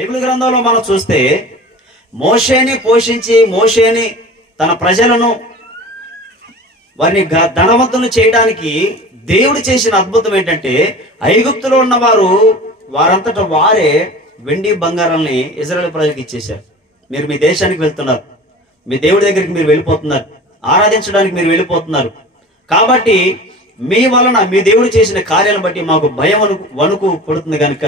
Bible గ్రంథంలో మనం చూస్తే మోషేని పోషించి మోషేని తన ప్రజలను వారిని ధనవంతులను చేయడానికి దేవుడు చేసిన అద్భుతం ఏంటంటే, ఐగుప్తులో ఉన్నవారు వారంతటా వారే వెండి బంగారాలని ఇశ్రాయేలు ప్రజలకు ఇచ్చేశారు. మీరు మీ దేశానికి వెళ్తున్నారు, మీ దేవుడి దగ్గరికి మీరు వెళ్ళిపోతున్నారు, ఆరాధించడానికి మీరు వెళ్ళిపోతున్నారు. కాబట్టి మీ వలన మీ దేవుడు చేసిన కార్యాలను బట్టి మాకు భయం వణుకు పుడుతుంది కనుక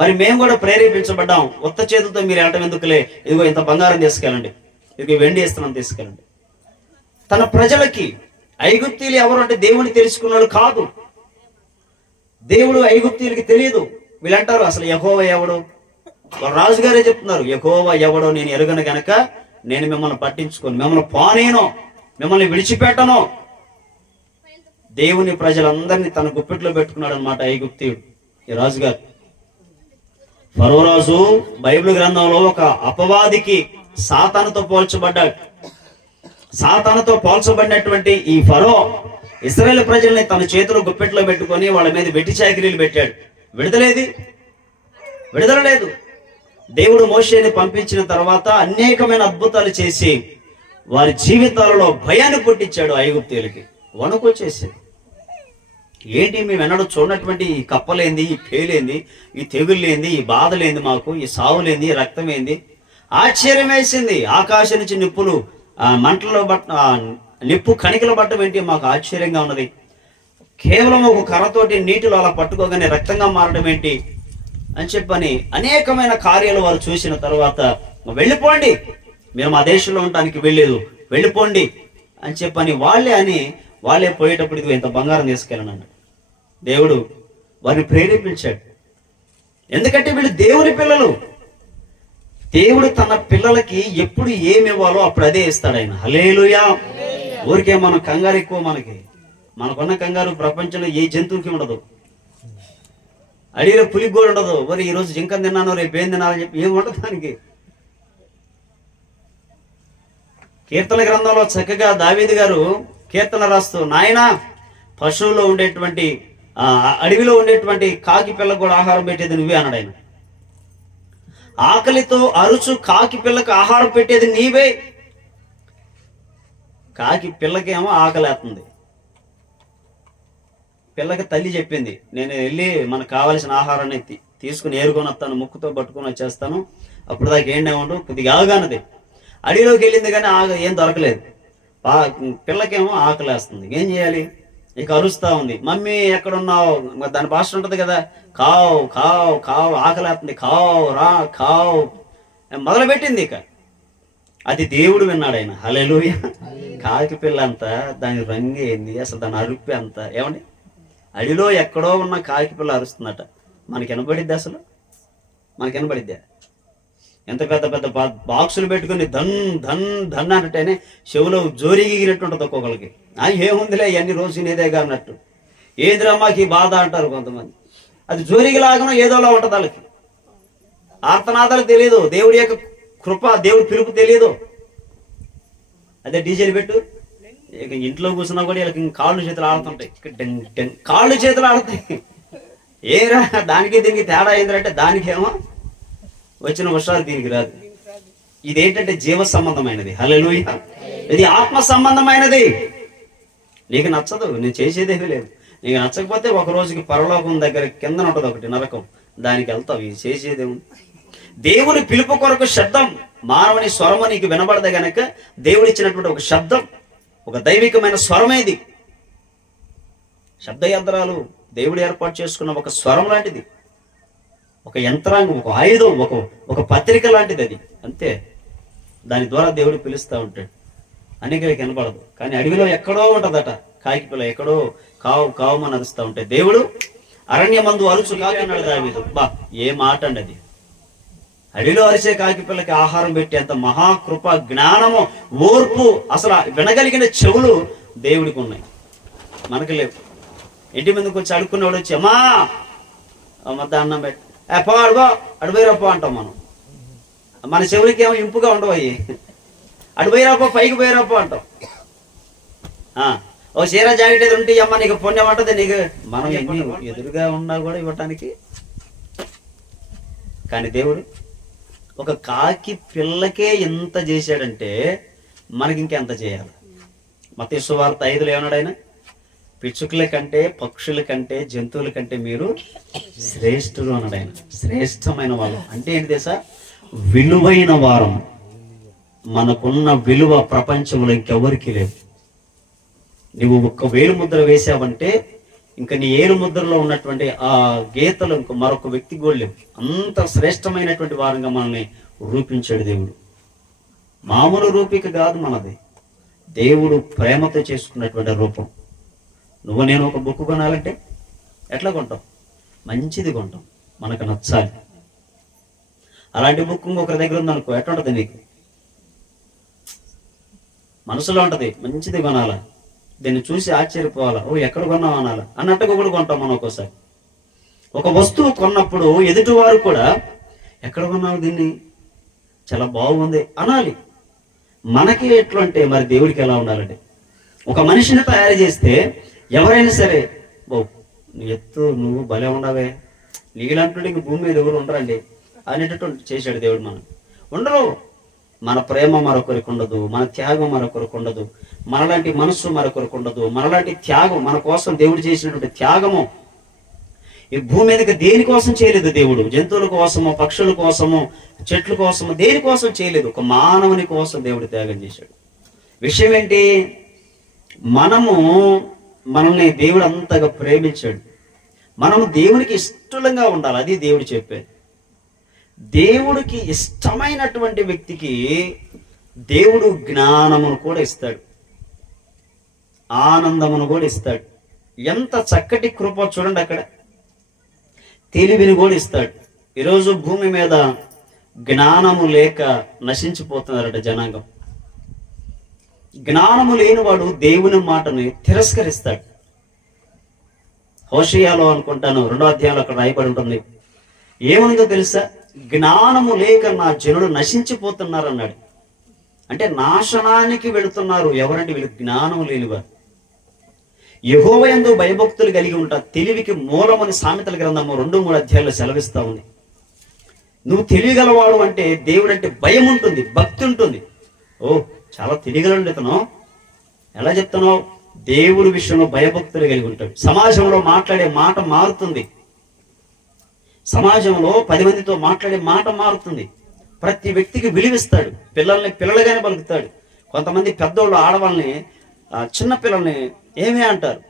మరి మేము కూడా ప్రేరేపించబడ్డాం. కొత్త చేతులతో మీరు వెళ్ళటం ఎందుకులే, ఇదిగో ఇంత బంగారం తీసుకెళ్ళండి, ఇదిగో వెండి ఇస్తున్నాం తీసుకెళ్ళండి. తన ప్రజలకి ఐగుప్తీయులు ఎవరు అంటే దేవుని తెలుసుకున్నాడు కాదు. దేవుడు ఐగుప్తీయులకి తెలియదు. వీళ్ళంటారు అసలు యెహోవా ఎవడు? రాజుగారే చెప్తున్నారు, యెహోవా ఎవడో నేను ఎరుగను గనక నేను మిమ్మల్ని పట్టించుకోను, మిమ్మల్ని పోనేను, మిమ్మల్ని విడిచిపెట్టను. దేవుని ప్రజలందరినీ తన గుప్పెట్లో పెట్టుకున్నాడు అనమాట ఐగుప్తీయుడు, ఈ రాజుగారు. ఫరో రాజు బైబిల్ గ్రంథంలో ఒక అపవాదికి సాతానుతో పోల్చబడ్డాడు. సాతానుతో పోల్చబడినటువంటి ఈ ఫరో ఇశ్రాయేలు ప్రజల్ని తన చేతిలో గుప్పెట్లో పెట్టుకొని వాళ్ళ మీద వెట్టి చాకిరీలు పెట్టాడు. విడుదల లేదు. దేవుడు మోషేని పంపించిన తర్వాత అనేకమైన అద్భుతాలు చేసి వారి జీవితాలలో భయాన్ని పుట్టించాడు. ఐగుప్తీయులకి వణుకు వచ్చేసింది. ఏంటి మేము ఎన్నడూ చూడనటువంటి ఈ కప్పలేంది, ఈ పేలేంది, ఈ తెగుళ్ళేంది, ఈ బాధలేంది, మాకు ఈ సావులేంది, ఈ రక్తమేంది? ఆశ్చర్యం వేసింది. ఆకాశం నుంచి నిప్పులు మంటలో నిప్పు కణికలు పట్టడం ఏంటి మాకు ఆశ్చర్యంగా ఉన్నది. కేవలం ఒక కర్రతోటి నీటిలో అలా పట్టుకోగానే రక్తంగా మారడం ఏంటి అని చెప్పని అనేకమైన కార్యాలు వారు చూసిన తర్వాత వెళ్ళిపోండి, మీరు మా దేశంలో ఉండడానికి వెళ్ళలేదు, వెళ్ళిపోండి అని చెప్పని వాళ్ళే పోయేటప్పుడు ఇది ఇంత బంగారం తీసుకెళ్ళనండి. దేవుడు వారిని ప్రేరేపించాడు. ఎందుకంటే వీళ్ళు దేవుని పిల్లలు. దేవుడు తన పిల్లలకి ఎప్పుడు ఏమి ఇవ్వాలో అప్పుడు అదే ఇస్తాడు ఆయన. హల్లెలూయా. ఊరికే మనం కంగారు ఎక్కువ, మనకున్న కంగారు ప్రపంచంలో ఏ జంతువుకి ఉండదు. అడిగిన పులికి కూడా ఉండదు. మరి ఈరోజు జింకను తిన్నాను, రేపు ఏం తినాలని చెప్పి ఏమి ఉండదు దానికి. కీర్తన గ్రంథంలో చక్కగా దావీదు గారు కీర్తన రాస్తూ, నాయనా పశువులో ఉండేటువంటి అడవిలో ఉండేటువంటి కాకి పిల్లకు కూడా ఆహారం పెట్టేది నువ్వే అన్నాడు ఆయన. ఆకలితో అరుచు కాకి పిల్లకు ఆహారం పెట్టేది నీవే. కాకి పిల్లకేమో ఆకలేస్తుంది. పిల్లకి తల్లి చెప్పింది, నేను వెళ్ళి మనకు కావలసిన ఆహారాన్ని తీసుకుని ఏరుకొని వస్తాను, ముక్కుతో పట్టుకొని వచ్చేస్తాను, అప్పుడు దాకా ఏంటి ఉండు, కొద్దిగా ఆగానది. అడవిలోకి వెళ్ళింది కానీ ఏం దొరకలేదు. పిల్లకేమో ఆకలేస్తుంది. ఏం చేయాలి? ఇక అరుస్తా ఉంది, మమ్మీ ఎక్కడున్నావు? దాని భాష ఉంటుంది కదా, కావు కావు కావు, ఆకలేస్తుంది, కావు రా కావు మొదలుపెట్టింది. ఇక అది దేవుడు విన్నాడు ఆయన. హల్లెలూయా. కాకి పిల్ల అంతా, దాని రంగు ఏంది, అసలు దాని అరుపు అంత. ఏమండి, అడిలో ఎక్కడో ఉన్న కాకి పిల్ల అరుస్తుందట. మనకి వినపడిద్ది? అసలు మనకి వినపడిద్దా? ఎంత పెద్ద పెద్ద బాక్సులు పెట్టుకుని ధన్ ధన్ ధన్ అంటేనే చెవులో జోరిగినట్టు ఉంటుంది ఒక్కొక్కరికి. ఏముందిలే ఇవన్నీ రోజు తినేదేగా అన్నట్టు. ఏదిరా మాకు ఈ బాధ అంటారు కొంతమంది. అది జోరిగిలాగనో ఏదోలా ఉంటుంది వాళ్ళకి. ఆర్తనాదాలు తెలియదు, దేవుడి యొక్క కృప, దేవుడి పిలుపు తెలియదు. అదే డీజేలు పెట్టు, ఇక ఇంట్లో కూర్చున్నా కూడా వీళ్ళకి కాళ్ళు చేతులు ఆడుతుంటాయి, కాళ్ళు చేతులు ఆడుతాయి. ఏరా దానికి దీనికి తేడా ఏంటంటే, దానికేమో వచ్చిన వర్షాలు దీనికి రాదు. ఇదేంటంటే జీవ సంబంధమైనది. హల్లెలూయా. ఇది ఆత్మ సంబంధమైనది. నీకు నచ్చదు, నేను చేసేదేమీ లేదు. నీకు నచ్చకపోతే ఒక రోజుకి పరలోకం దగ్గర కింద ఉంటుంది ఒకటి నరకం, దానికి వెళ్తావు. ఇది చేసేదేముంది? దేవుని పిలుపు కొరకు శబ్దం, మానవుని స్వరము నీకు వినబడదు గనక దేవుడు ఇచ్చినటువంటి ఒక శబ్దం, ఒక దైవికమైన స్వరమేది. శబ్ద యంత్రాలు దేవుడు ఏర్పాటు చేసుకున్న ఒక స్వరం లాంటిది, ఒక యంత్రాంగం, ఒక ఆయుధం, ఒక పత్రిక లాంటిది అది. అంతే. దాని ద్వారా దేవుడు పిలుస్తూ ఉంటాడు. అనేకలకి వినపడదు, కానీ అడవిలో ఎక్కడో ఉంటదట కాకి పిల్ల, ఎక్కడో కావు కావుమని అరుస్తూ ఉంటాయి. దేవుడు అరణ్యమందు అరుచు కాకి అన్నాడు దావీదు. బా, ఏ మాట అండి అది! అడవిలో అరిసే కాకి పిల్లకి ఆహారం పెట్టి అంత మహాకృప, జ్ఞానము, ఓర్పు, అసలు వినగలిగిన చెవులు దేవుడికి ఉన్నాయి, మనకి లేవు. ఇంటి ముందుకు వచ్చి అడుక్కునేవాడు వచ్చి, అమ్మా మధ్య అన్నం పెట్టి అడుగో అడుపోయిరాపో అంటాం మనం. మన చెవులకి ఏమో ఇంపుగా ఉండవు అయ్యి. అడుపోయిరాపో, పైకి పోయిరాపో అంటాం. ఓ చీర జాకెట్ ఏది ఉంటే అమ్మ నీకు పుణ్యం అంటది. నీకు మనం ఎన్ని ఎదురుగా ఉన్నా కూడా ఇవ్వటానికి. కానీ దేవుడు ఒక కాకి పిల్లకే ఎంత చేశాడంటే మనకి ఇంకెంత చేయాలి? మత్తయి సువార్త 5లో ఏమన్నాడు ఆయన? పిచ్చుకల కంటే, పక్షుల కంటే, జంతువుల కంటే మీరు శ్రేష్ఠులు అన్నాడు ఆయన. శ్రేష్టమైన వాళ్ళు అంటే ఏంటి తెలుసా? విలువైన వారం. మనకున్న విలువ ప్రపంచంలో ఇంకెవరికి లేదు. నువ్వు ఒక్క వేలు ముద్ర వేసావంటే ఇంకా నీ ఏలు ముద్రలో ఉన్నటువంటి ఆ గీతలు ఇంకో మరొక వ్యక్తి కూడా లేవు. అంత శ్రేష్టమైనటువంటి వారంగా మనల్ని రూపించాడు దేవుడు. మామూలు రూపిక కాదు మనది, దేవుడు ప్రేమతో చేసుకున్నటువంటి రూపం. నువ్వు నేను ఒక బుక్ కొనాలంటే ఎట్లా కొంటాం? మంచిది కొంటాం, మనకు నచ్చాలి. అలాంటి బుక్ ఇంకొకరి దగ్గర ఉందనుకో, ఎట్లా ఉంటుంది? నీకు మనసులో ఉంటుంది మంచిది కొనాలా, దీన్ని చూసి ఆశ్చర్యపోవాలా, ఓ ఎక్కడ కొన్నావు అనాలా అన్నట్టుగా కూడా కొంటాం మనం. ఒక్కోసారి ఒక వస్తువు కొన్నప్పుడు ఎదుటివారు కూడా ఎక్కడ కొన్నావు దీన్ని, చాలా బాగుంది అనాలి. మనకి ఎట్లా అంటే మరి దేవుడికి ఎలా ఉండాలంటే, ఒక మనిషిని తయారు చేస్తే ఎవరైనా సరే నీ ఎత్తు నువ్వు భలే ఉండవే, నీలాంటి ఇంక భూమి మీద ఎవరు ఉండరండి అనేటటువంటి చేశాడు దేవుడు. మనం ఉండరు. మన ప్రేమ మరొకరికి ఉండదు, మన త్యాగం మరొకరికి ఉండదు, మనలాంటి మనస్సు మరొకరికి ఉండదు, మనలాంటి త్యాగం, మన కోసం దేవుడు చేసినటువంటి త్యాగము ఈ భూమి మీదకి దేనికోసం చేయలేదు దేవుడు. జంతువుల కోసమో, పక్షుల కోసమో, చెట్ల కోసమో, దేనికోసం చేయలేదు. ఒక మానవుని కోసం దేవుడు త్యాగం చేశాడు. విషయం ఏంటి? మనల్ని దేవుడు అంతగా ప్రేమించాడు. మనము దేవునికి ఇష్టంగా ఉండాలి. అది దేవుడు చెప్పేది. దేవుడికి ఇష్టమైనటువంటి వ్యక్తికి దేవుడు జ్ఞానమును కూడా ఇస్తాడు, ఆనందమును కూడా ఇస్తాడు. ఎంత చక్కటి కృప చూడండి. అక్కడ తెలివిని కూడా ఇస్తాడు. ఈరోజు భూమి మీద జ్ఞానము లేక నశించిపోతున్నారట జనాంగం. జ్ఞానము లేనివాడు దేవుని మాటని తిరస్కరిస్తాడు. హోషేయలో అనుకుంటాను 2వ అధ్యాయంలో అక్కడ రాయబడి ఉంటుంది. ఏముందో తెలుసా? జ్ఞానము లేక నా జనులు నశించిపోతున్నారు అన్నాడు. అంటే నాశనానికి వెళుతున్నారు. ఎవరంటే వీళ్ళు జ్ఞానం లేనివారు. యెహోవా యందు భయభక్తులు కలిగి ఉంటారు, తెలివికి మూలమని సామెతల గ్రంథము 2-3 అధ్యాయాల్లో సెలవిస్తా ఉంది. నువ్వు తెలియగలవాడు అంటే దేవుడు అంటే భయం ఉంటుంది, భక్తి ఉంటుంది. ఓ చాలా తెలియగలండి ఇతను, ఎలా చెప్తున్నావు? దేవుడి విషయంలో భయభక్తులు కలిగి ఉంటాడు. సమాజంలో మాట్లాడే మాట మారుతుంది. సమాజంలో 10 మందితో మాట్లాడే మాట మారుతుంది. ప్రతి వ్యక్తికి విలువిస్తాడు. పిల్లల్ని పిల్లలుగానే పలుకుతాడు. కొంతమంది పెద్దోళ్ళు ఆడవాళ్ళని, చిన్న పిల్లల్ని ఏమే అంటారు.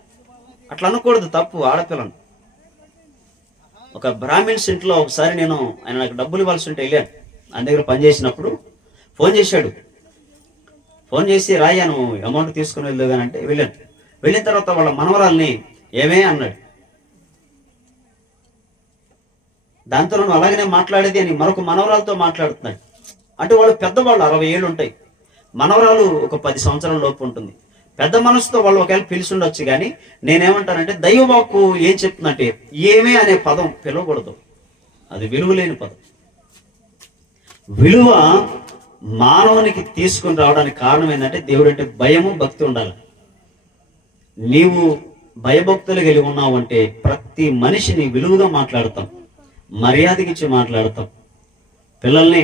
అట్లా అనకూడదు, తప్పు. ఆడపిల్లని ఒక బ్రాహ్మిన్స్ ఇంట్లో ఒకసారి ఆయన నాకు డబ్బులు ఇవ్వాల్సి ఉంటే వెళ్ళాను. ఆయన దగ్గర పనిచేసినప్పుడు ఫోన్ చేశాడు. ఫోన్ చేసి రాయాను అమౌంట్ తీసుకుని వెళ్దు కానీ అంటే వెళ్ళాను. వెళ్ళిన తర్వాత వాళ్ళ మనవరాల్ని ఏమే అన్నాడు. దాంతో నువ్వు అలాగనే మాట్లాడేది అని మరొక మనవరాలతో మాట్లాడుతున్నాడు. అంటే వాళ్ళు పెద్దవాళ్ళు, 60 ఏళ్ళు ఉంటాయి. మనవరాలు ఒక 10 సంవత్సరాల లోపు ఉంటుంది. పెద్ద మనసుతో వాళ్ళు ఒకవేళ పిలిచి ఉండొచ్చు. కానీ నేనేమంటానంటే దైవవాక్కు ఏం చెప్తుందంటే ఏమే అనే పదం పిలవకూడదు. అది విలువ లేని పదం. విలువ మానవునికి తీసుకుని రావడానికి కారణం ఏంటంటే దేవుడు అంటే భయము, భక్తి ఉండాలి. నీవు భయభక్తులు కలిగి ఉన్నావు అంటే ప్రతి మనిషిని విలువగా మాట్లాడతాం, మర్యాదకిచ్చి మాట్లాడతాం. పిల్లల్ని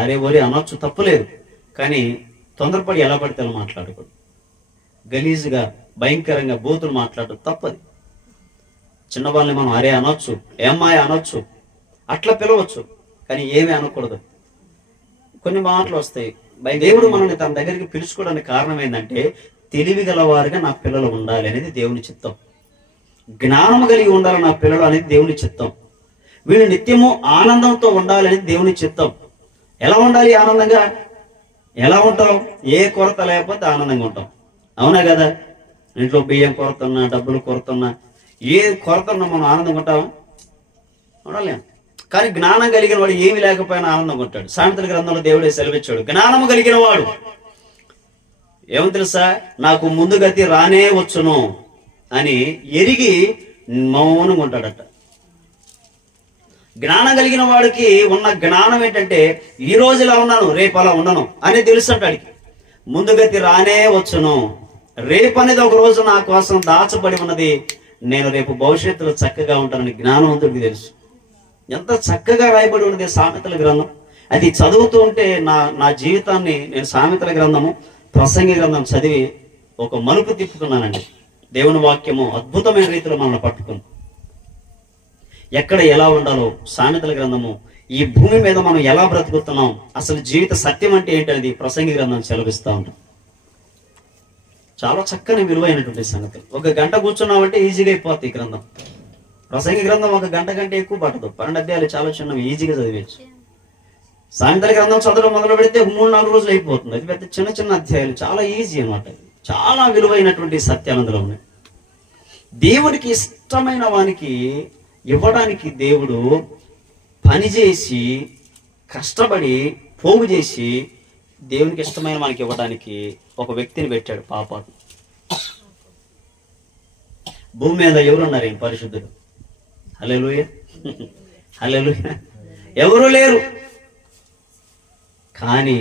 అరే ఒరే అనొచ్చు, తప్పులేదు. కానీ తొందరపడి ఎలా పడితే అలా మాట్లాడకూడదు. గలీజుగా భయంకరంగా బూతులు మాట్లాడటం తప్పది. చిన్నవాళ్ళని మనం అరే అనొచ్చు, ఏమ్మాయి అనొచ్చు, అట్లా పిలవచ్చు. కానీ ఏమీ అనకూడదు. కొన్ని మాటలు వస్తాయి. దేవుడు మనల్ని తన దగ్గరికి పిలుచుకోవడానికి కారణం ఏంటంటే తెలివి గలవారుగా నా పిల్లలు ఉండాలి అనేది దేవుని చిత్తం. జ్ఞానము కలిగి ఉండాలి నా పిల్లలు అనేది దేవుని చిత్తం. వీళ్ళు నిత్యము ఆనందంతో ఉండాలి అనేది దేవుని చిత్తం. ఎలా ఉండాలి ఆనందంగా? ఎలా ఉంటాం? ఏ కొరత లేకపోతే ఆనందంగా ఉంటాం. అవునా కదా? ఇంట్లో బియ్యం కొరత ఉన్నా, డబ్బులు కొరత ఉన్నా, ఏ కొరత ఉన్నా మనం ఆనందంగా ఉంటామా? ఉండాలి. కానీ జ్ఞానం కలిగిన వాడు ఏమి లేకపోయినా ఆనందంగా ఉంటాడు. సామెతల గ్రంథంలో దేవుడే సెలవిచ్చాడు, జ్ఞానము కలిగిన వాడు ఏమో తెలుసా, నాకు ముందు గతి రానే వచ్చును అని ఎరిగి మౌనంగా ఉంటాడట. జ్ఞానం కలిగిన వాడికి ఉన్న జ్ఞానం ఏంటంటే ఈ రోజు ఇలా ఉన్నాను, రేపు అలా ఉండను అని తెలుసు అంటాడికి. ముందు గతి రానే వచ్చును, రేపు అనేది ఒక రోజు నా కోసం దాచబడి ఉన్నది, నేను రేపు భవిష్యత్తులో చక్కగా ఉంటానని జ్ఞానవంతుడికి తెలుసు. ఎంత చక్కగా రాయబడి ఉన్నది సామెతల గ్రంథం. అది చదువుతూ ఉంటే నా నా జీవితాన్ని నేను సామెతల గ్రంథము, ప్రసంగి గ్రంథం చదివి ఒక మలుపు తిప్పుకున్నానండి. దేవుని వాక్యము అద్భుతమైన రీతిలో మనల్ని పట్టుకుంది. ఎక్కడ ఎలా ఉండాలో సామెతల గ్రంథము, ఈ భూమి మీద మనం ఎలా బ్రతుకుతున్నాం, అసలు జీవిత సత్యం అంటే ఏంటనేది ప్రసంగి గ్రంథం సెలవిస్తూ ఉంటాం. చాలా చక్కని విలువైనటువంటి సంగతులు. ఒక గంట కూర్చున్నామంటే ఈజీగా అయిపోతుంది ఈ గ్రంథం. ప్రసంగి గ్రంథం ఒక గంట కంటే ఎక్కువ పట్టదు. 12 అధ్యాయాలు చాలా చిన్నవి, ఈజీగా చదివేయచ్చు. సాయంత్ర గ్రంథం చదవడం మొదలు పెడితే 3-4 రోజులు అయిపోతుంది. అది పెద్ద చిన్న చిన్న అధ్యాయాలు, చాలా ఈజీ అన్నమాట. చాలా విలువైనటువంటి సత్యాలు అందులో ఉన్నాయి. దేవునికి ఇష్టమైన వానికి ఇవ్వడానికి దేవుడు పనిచేసి కష్టపడి పోగు చేసి దేవునికి ఇష్టమైన మనకి ఇవ్వడానికి ఒక వ్యక్తిని పెట్టాడు, పాపాను. భూమి మీద ఎవరున్నారు ఏం పరిశుద్ధుడు? హల్లెలూయా, హల్లెలూయా. ఎవరు లేరు. కానీ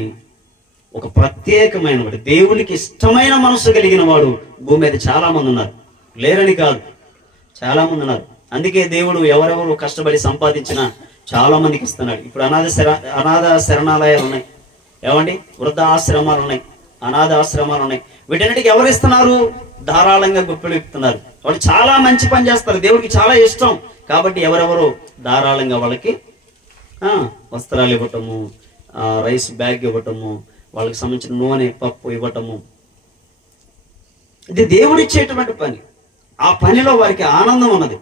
ఒక ప్రత్యేకమైన వాడు, దేవునికి ఇష్టమైన మనసు కలిగిన వాడు భూమి మీద చాలా మంది ఉన్నారు. లేరని కాదు, చాలా మంది ఉన్నారు. అందుకే దేవుడు ఎవరెవరు కష్టపడి సంపాదించినా చాలా మందికి ఇస్తున్నాడు. ఇప్పుడు అనాథ శరణాలయాలు ఉన్నాయి, ఏమండి, వృద్ధాశ్రమాలు ఉన్నాయి, అనాథ ఆశ్రమాలు ఉన్నాయి. వీటన్నిటికి ఎవరు ఇస్తున్నారు? ధారాళంగా గుప్పెలు ఇస్తున్నారు. వాళ్ళు చాలా మంచి పని చేస్తారు, దేవుడికి చాలా ఇష్టం. కాబట్టి ఎవరెవరు ధారాళంగా వాళ్ళకి వస్త్రాలు ఇవ్వటము, రైస్ బ్యాగ్ ఇవ్వటము, వాళ్ళకి సంబంధించిన నూనె, పప్పు ఇవ్వటము, ఇది దేవుడిచ్చేటువంటి పని. ఆ పనిలో వారికి ఆనందం ఉన్నది.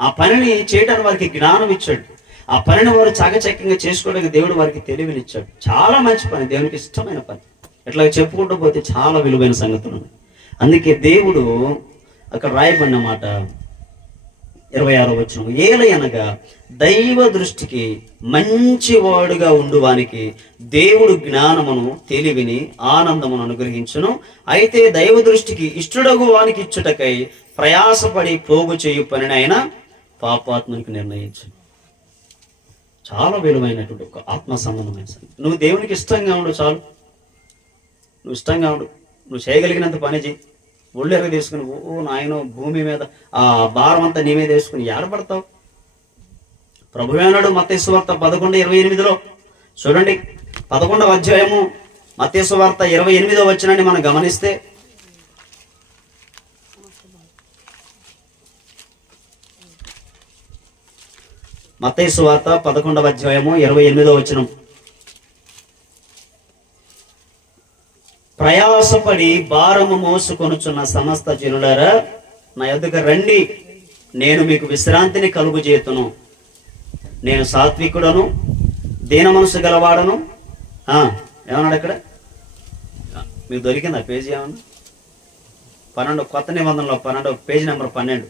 ఆ పనిని చేయడానికి వారికి జ్ఞానం ఇచ్చాడు. ఆ పనిని వారు చాకచక్యంగా చేసుకోవడానికి దేవుడు వారికి తెలివినిచ్చాడు. చాలా మంచి పని, దేవునికి ఇష్టమైన పని. ఇట్లా చెప్పుకుంటూ పోతే చాలా విలువైన సంగతులు ఉన్నాయి. అందుకే దేవుడు అక్కడ రాయబడిన మాట 26వ వచనం, ఏలయనగా దైవ దృష్టికి మంచివాడుగా ఉండువానికి దేవుడు జ్ఞానమును, తెలివిని, ఆనందమును అనుగ్రహించును. అయితే దైవ దృష్టికి ఇష్టడగు వానికి ఇచ్చుటకై ప్రయాసపడి పోగు చేయు పనిని ఆయన పాపాత్మనికి నిర్ణయించు. చాలా విలువైనటువంటి ఒక ఆత్మ సంబంధమైన సంగతి. నువ్వు దేవునికి ఇష్టంగా ఉండు చాలు. నువ్వు ఇష్టంగా ఉండు, నువ్వు చేయగలిగినంత పని చేయి. ఒళ్ళెరగ తీసుకుని నాయన భూమి మీద ఆ భారం అంతా నీ మీద వేసుకుని ఏడపడతావు. ప్రభువేనాడు మత్తయి సువార్త 11:28 చూడండి. 11వ అధ్యాయము మత్తయి సువార్త 28వ వచనాన్ని మనం గమనిస్తే, మత్తయి సువార్త 11వ అధ్యాయము 28వ వచనం, ప్రయాసపడి భారము మోసుకొనుచున్న సమస్త జనులారా నా యొద్దకు రండి, నేను మీకు విశ్రాంతిని కలుగు చేతును. నేను సాత్వికుడను, దీన మనసు గలవాడను. ఏమన్నాడు అక్కడ? మీకు దొరికిందా పేజీ? ఏమన్నా 12 కొత్త నిబంధనలో 12 పేజీ నెంబర్ 12.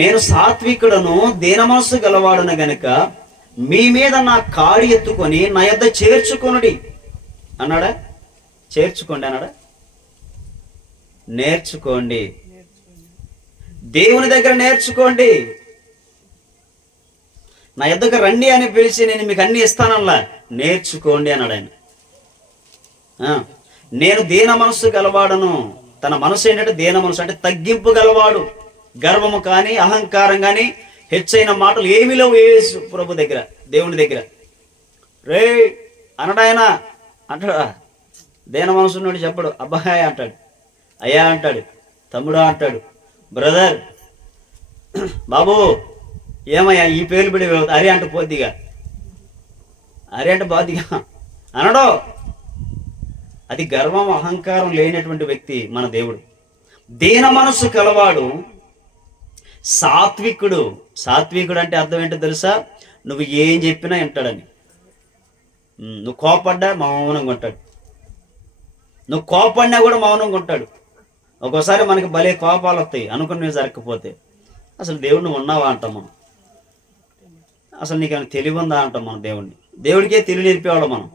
నేను సాత్వికుడను, దీన మనసు గలవాడను గనుక మీ మీద నా కాడి ఎత్తుకొని నా యొద్ద చేర్చుకొనుడి అన్నాడా? చేర్చుకోండి అన్నాడా? నేర్చుకోండి, దేవుని దగ్గర నేర్చుకోండి. నా యొద్దకు రండి అని పిలిచి నేను మీకు అన్ని ఇస్తానల్లా, నేర్చుకోండి అన్నాడు ఆయన. నేను దీన మనసు గలవాడను. తన మనసు ఏంటంటే దీన మనసు అంటే తగ్గింపు గలవాడు. గర్వము కానీ అహంకారం కానీ హెచ్చైన మాటలు ఏమీ లేవు యేసు ప్రభు దగ్గర, దేవుని దగ్గర. రే అనడాయన అంటాడా? దీన మనసు నుండి చెప్పడు, అబ్బాయి అంటాడు, అయ్యా అంటాడు, తమ్ముడా అంటాడు, బ్రదర్, బాబు ఏమయ్యా ఈ పేర్లు పెడి అరే అంటే పోద్దిగా, అరే అంటే బాద్దిగా అనడో. అది గర్వం అహంకారం లేనటువంటి వ్యక్తి మన దేవుడు. దీన మనసు కలవాడు సాత్వికుడు. సాత్వికుడు అంటే అర్థం ఏంటో తెలుసా? నువ్వు ఏం చెప్పినా వింటాడని. నువ్వు కోపడ్డా మౌనంగా ఉంటాడు, నువ్వు కోపడినా కూడా మౌనంగా ఉంటాడు. ఒక్కోసారి మనకి భలే కోపాలు వస్తాయి అనుకున్నవి జరగకపోతే. అసలు దేవుడు నువ్వు ఉన్నావా అంటాం మనం. అసలు నీకేమైనా తెలివి ఉందా అంటాం మనం దేవుడిని. దేవుడికే తెలివి నేర్పేవాళ్ళం మనం.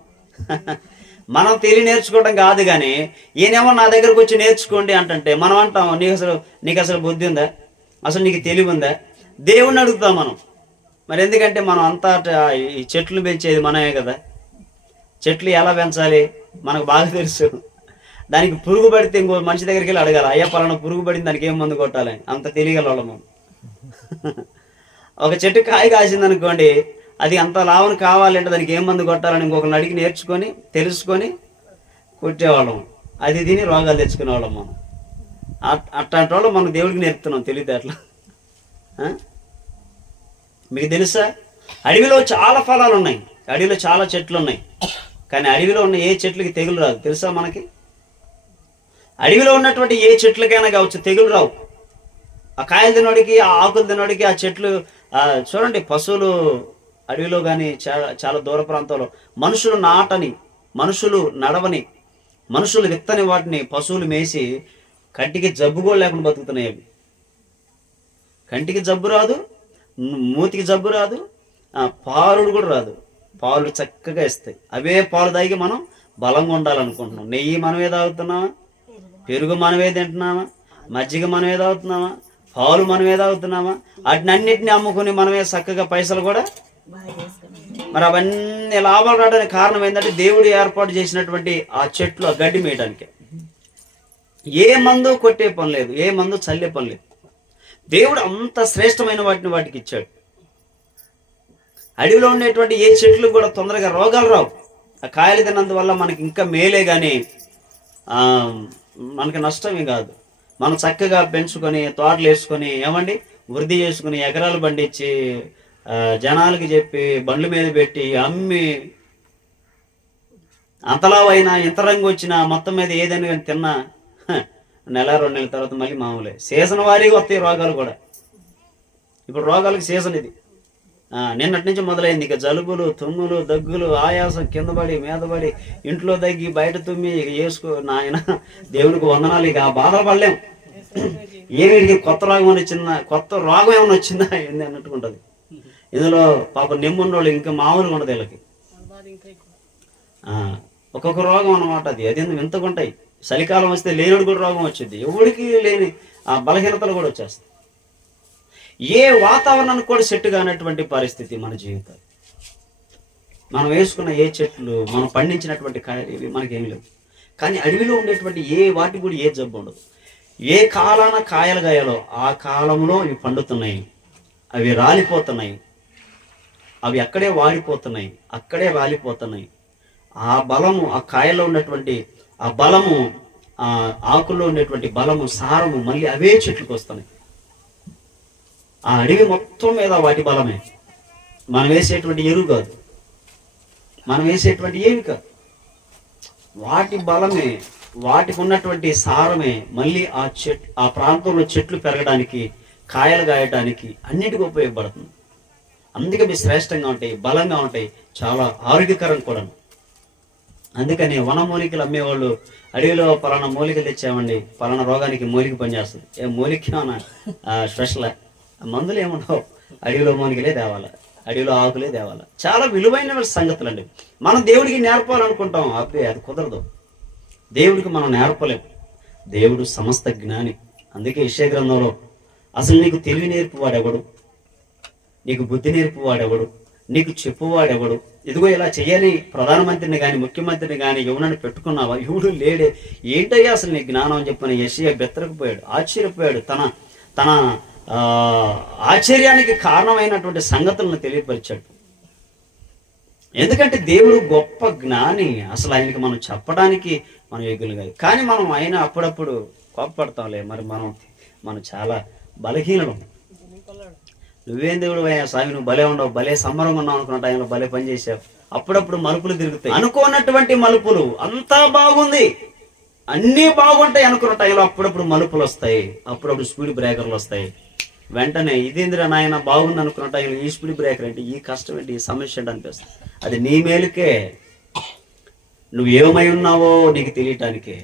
మనం తెలివి నేర్చుకోవడం కాదు, కానీ ఈయనేమో నా దగ్గరకు వచ్చి నేర్చుకోండి అంటే మనం అంటాం, నీకు అసలు బుద్ధి ఉందా, అసలు నీకు తెలివి ఉందా? దేవుడిని అడుగుతాం మనం. మరి ఎందుకంటే మనం అంతా ఈ చెట్లు పెంచేది మనమే కదా. చెట్లు ఎలా పెంచాలి మనకు బాగా తెలుసు. దానికి పురుగు పడితే ఇంకో మనిషి దగ్గరికి వెళ్ళి అడగాలి, అయ్యా పలానా పురుగు పడింది, దానికి ఏం మందు కొట్టాలని. అంత తెలియగల వాళ్ళం మనం. ఒక చెట్టు కాయ కాసింది అనుకోండి, అది అంత లాభం కావాలంటే దానికి ఏం మందు కొట్టాలని ఇంకొకరిని అడిగి నేర్చుకొని తెలుసుకొని కొట్టేవాళ్ళం. అది తిని రోగాలు తెచ్చుకునేవాళ్ళం మనం. అట్లాంటి వాళ్ళు మనం దేవుడికి నేర్పుతున్నాం తెలియదు అట్లా. మీకు తెలుసా, అడవిలో చాలా ఫలాలు ఉన్నాయి, అడవిలో చాలా చెట్లు ఉన్నాయి, కానీ అడవిలో ఉన్న ఏ చెట్లకి తెగులు రాదు తెలుసా మనకి? అడవిలో ఉన్నటువంటి ఏ చెట్లకైనా కావచ్చు తెగులు రావు. ఆ కాయలు తినోడికి, ఆ ఆకులు తినోడికి, ఆ చెట్లు చూడండి, పశువులు అడవిలో కానీ చాలా దూర ప్రాంతాల్లో మనుషులు నాటని, మనుషులు నడవని, మనుషులు విత్తని వాటిని పశువులు మేసి కంటికి జబ్బు కూడా లేకుండా బతుకుతున్నాయి. అవి కంటికి జబ్బు రాదు, మూతికి జబ్బు రాదు, పాలుడు కూడా రాదు. పాలు చక్కగా ఇస్తాయి. అవే పాలు తాగి మనం బలంగా ఉండాలనుకుంటున్నాం. నెయ్యి మనమే తాగుతున్నామా? పెరుగు మనమే తింటున్నామా? మజ్జిగ మనమే తాగుతున్నామా? పాలు మనమే తాగుతున్నామా? వాటినన్నిటిని అమ్ముకుని మనమే చక్కగా పైసలు కూడా. మరి అవన్నీ లాభాలు రావడానికి కారణం ఏంటంటే దేవుడు ఏర్పాటు చేసినటువంటి ఆ చెట్లు, ఆ గడ్డి మేయడానికి. ఏ మందు కొట్టే పని లేదు, ఏ మందు చల్లే పని లేదు. దేవుడు అంత శ్రేష్టమైన వాటిని వాటికి ఇచ్చాడు. అడవిలో ఉండేటువంటి ఏ చెట్లు కూడా తొందరగా రోగాలు రావు. ఆ కాయలు తిన్నందువల్ల మనకి ఇంకా మేలే కానీ మనకి నష్టమే కాదు. మనం చక్కగా పెంచుకొని తోటలు వేసుకొని ఏమండి వృద్ధి చేసుకుని ఎకరాలు పండించి జనాలకి చెప్పి బండ్ల మీద పెట్టి అమ్మి అంతలావైనా ఇంత రంగు వచ్చినా మొత్తం మీద ఏదైనా కానీ తిన్నా నెల 2 నెలల తర్వాత మళ్ళీ మామూలే. సీజన్ వారీగా వస్తాయి రోగాలు కూడా. ఇప్పుడు రోగాలకు సీజన్ ఇది. నిన్నటి నుంచి మొదలైంది. ఇక జలుబులు, తుమ్ములు, దగ్గులు, ఆయాసం, కింద పడి మీదపడి, ఇంట్లో దగ్గి బయట తుమ్మి వేసుకో నాయన దేవుడికి వందనాలు. ఇక ఆ బాధలు పడలేం. ఏమిటికి కొత్త రోగం అని వచ్చిందా, కొత్త రోగం ఏమైనా వచ్చిందా ఏంది అన్నట్టుకుంటుంది. ఇందులో పాప నిమ్మున్నోళ్ళు ఇంకా మామూలుగా ఉండదు వీళ్ళకి. ఒక్కొక్క రోగం అన్నమాట. అది వింతకుంటాయి. చలికాలం వస్తే లేనుడు కూడా రోగం వచ్చింది. ఎవరికి లేని ఆ బలహీనతలు కూడా వచ్చేస్తాయి. ఏ వాతావరణానికి కూడా సెట్ కానటువంటి పరిస్థితి మన జీవితాలు. మనం వేసుకున్న ఏ చెట్లు, మనం పండించినటువంటి కాయలు ఇవి మనకేమి లేవు. కానీ అడవిలో ఉండేటువంటి ఏ వాటికి కూడా ఏ జబ్బు ఉండదు. ఏ కాలాన కాయలు గాయాలో ఆ కాలంలో ఇవి పండుతున్నాయి, అవి రాలిపోతున్నాయి, అవి అక్కడే వాడిపోతున్నాయి, అక్కడే రాలిపోతున్నాయి. ఆ బలము, ఆ కాయల్లో ఉన్నటువంటి ఆ బలము, ఆ ఆకుల్లో ఉండేటువంటి బలము, సారము మళ్ళీ అవే చెట్లకు వస్తున్నాయి. ఆ అడవి మొత్తం మీద వాటి బలమే. మనం వేసేటువంటి ఎరువు కాదు, మనం వేసేటువంటి ఏమి కాదు, వాటి బలమే, వాటికి ఉన్నటువంటి సారమే మళ్ళీ ఆ ప్రాంతంలో చెట్లు పెరగడానికి, కాయలు గాయటానికి అన్నిటికీ ఉపయోగపడుతుంది. అందుకే అవి శ్రేష్టంగా ఉంటాయి, బలంగా ఉంటాయి, చాలా ఆరోగ్యకరం కూడా. అందుకని వనమూలికలు అమ్మేవాళ్ళు అడవిలో పలానా మూలికలు తెచ్చామండి, పలానా రోగానికి మూలిక పనిచేస్తుంది. మూలిక ఏమన్నా స్పెషల్ మందులు ఏముండవు, అడవిలో మూలికలే తేవాలా, అడవిలో ఆకులే తేవాలా. చాలా విలువైన సంగతులు అండి. మనం దేవుడికి నేర్పాలనుకుంటాం, అబ్బే అది కుదరదు. దేవుడికి మనం నేర్పలేం. దేవుడు సమస్త జ్ఞాని. అందుకే యెషయా గ్రంథంలో అసలు నీకు తెలివి నేర్పువాడెవడు, నీకు బుద్ధి నేర్పువాడెవడు, నీకు చెప్పువాడెవడు, ఇదిగో ఇలా చెయ్యని ప్రధానమంత్రిని కానీ ముఖ్యమంత్రిని కానీ ఎవరిని పెట్టుకున్నావా, ఎవడు లేడే, ఏంటయ్యా అసలు నీ జ్ఞానం అని చెప్పిన యెషయా బెత్తరకపోయాడు, ఆశ్చర్యపోయాడు. తన ఆశ్చర్యానికి కారణమైనటువంటి సంగతులను తెలియపరిచాడు. ఎందుకంటే దేవుడు గొప్ప జ్ఞాని. అసలు ఆయనకి మనం చెప్పడానికి మనం యోగ్యులు కాదు. కానీ మనం ఆయన అప్పుడప్పుడు కోపపడతాంలే. మరి మనం చాలా బలహీనలు. నువ్వేం దేవుడు అయ్యా స్వామి, నువ్వు భలే ఉండవు, భలే సంబరంగా ఉన్నావు అనుకున్న టైంలో భలే పని చేసావు. అప్పుడప్పుడు మలుపులు తిరుగుతాయి, అనుకోనటువంటి మలుపులు. అంతా బాగుంది, అన్నీ బాగుంటాయి అనుకున్న టైంలో అప్పుడప్పుడు మలుపులు వస్తాయి, అప్పుడప్పుడు స్పీడ్ బ్రేకర్లు వస్తాయి. వెంటనే ఇదేందిరా నాయన బాగుంది అనుకున్న టైంలో ఈ స్పీడ్ బ్రేకర్ ఏంటి, ఈ కష్టం ఏంటి, ఈ సమస్య ఏంటి అనిపిస్తుంది. అది నీ మేలుకే, నువ్వు ఏమై ఉన్నావో నీకు తెలియటానికే.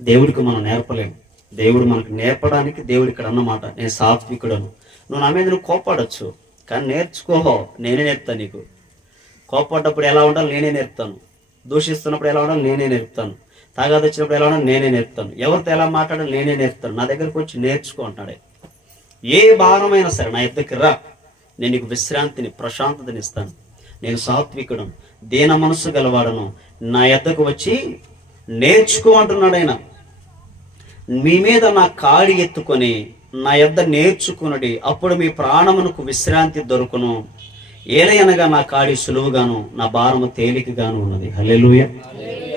దేవుడికి మనం నేర్పలేము. దేవుడు మనకు నేర్పడానికి దేవుడు ఇక్కడ అన్నమాట, నేను సాత్వికుడను. నువ్వు నా మీద నువ్వు కోపాడచ్చు, కానీ నేర్చుకో, నేనే నేర్పుతాను నీకు. కోపడ్డప్పుడు ఎలా ఉండాలి నేనే నేర్పుతాను, దూషిస్తున్నప్పుడు ఎలా ఉండాలి నేనే నేర్పుతాను, తాగాది వచ్చినప్పుడు ఎలా ఉండాలి నేనే నేర్పుతాను, ఎవరితో ఎలా మాట్లాడాలి నేనే నేర్పుతాను. నా దగ్గరకు వచ్చి నేర్చుకో అంటాడే. ఏ భారమైనా సరే నా ఎద్దరికి రా, నేను నీకు విశ్రాంతిని, ప్రశాంతతని ఇస్తాను. నేను సాత్వికుడను, దీన మనస్సు గలవాడను, నా ఎద్దకు వచ్చి నేర్చుకో అంటున్నాడు ఆయన. మీ మీద నా కాడి ఎత్తుకొని నా యొద్ద నేర్చుకున్నది, అప్పుడు మీ ప్రాణమునకు విశ్రాంతి దొరుకును. ఏలయనగా నా కాడి సులువుగాను నా భారము తేలికగాను ఉన్నది. హల్లెలూయా,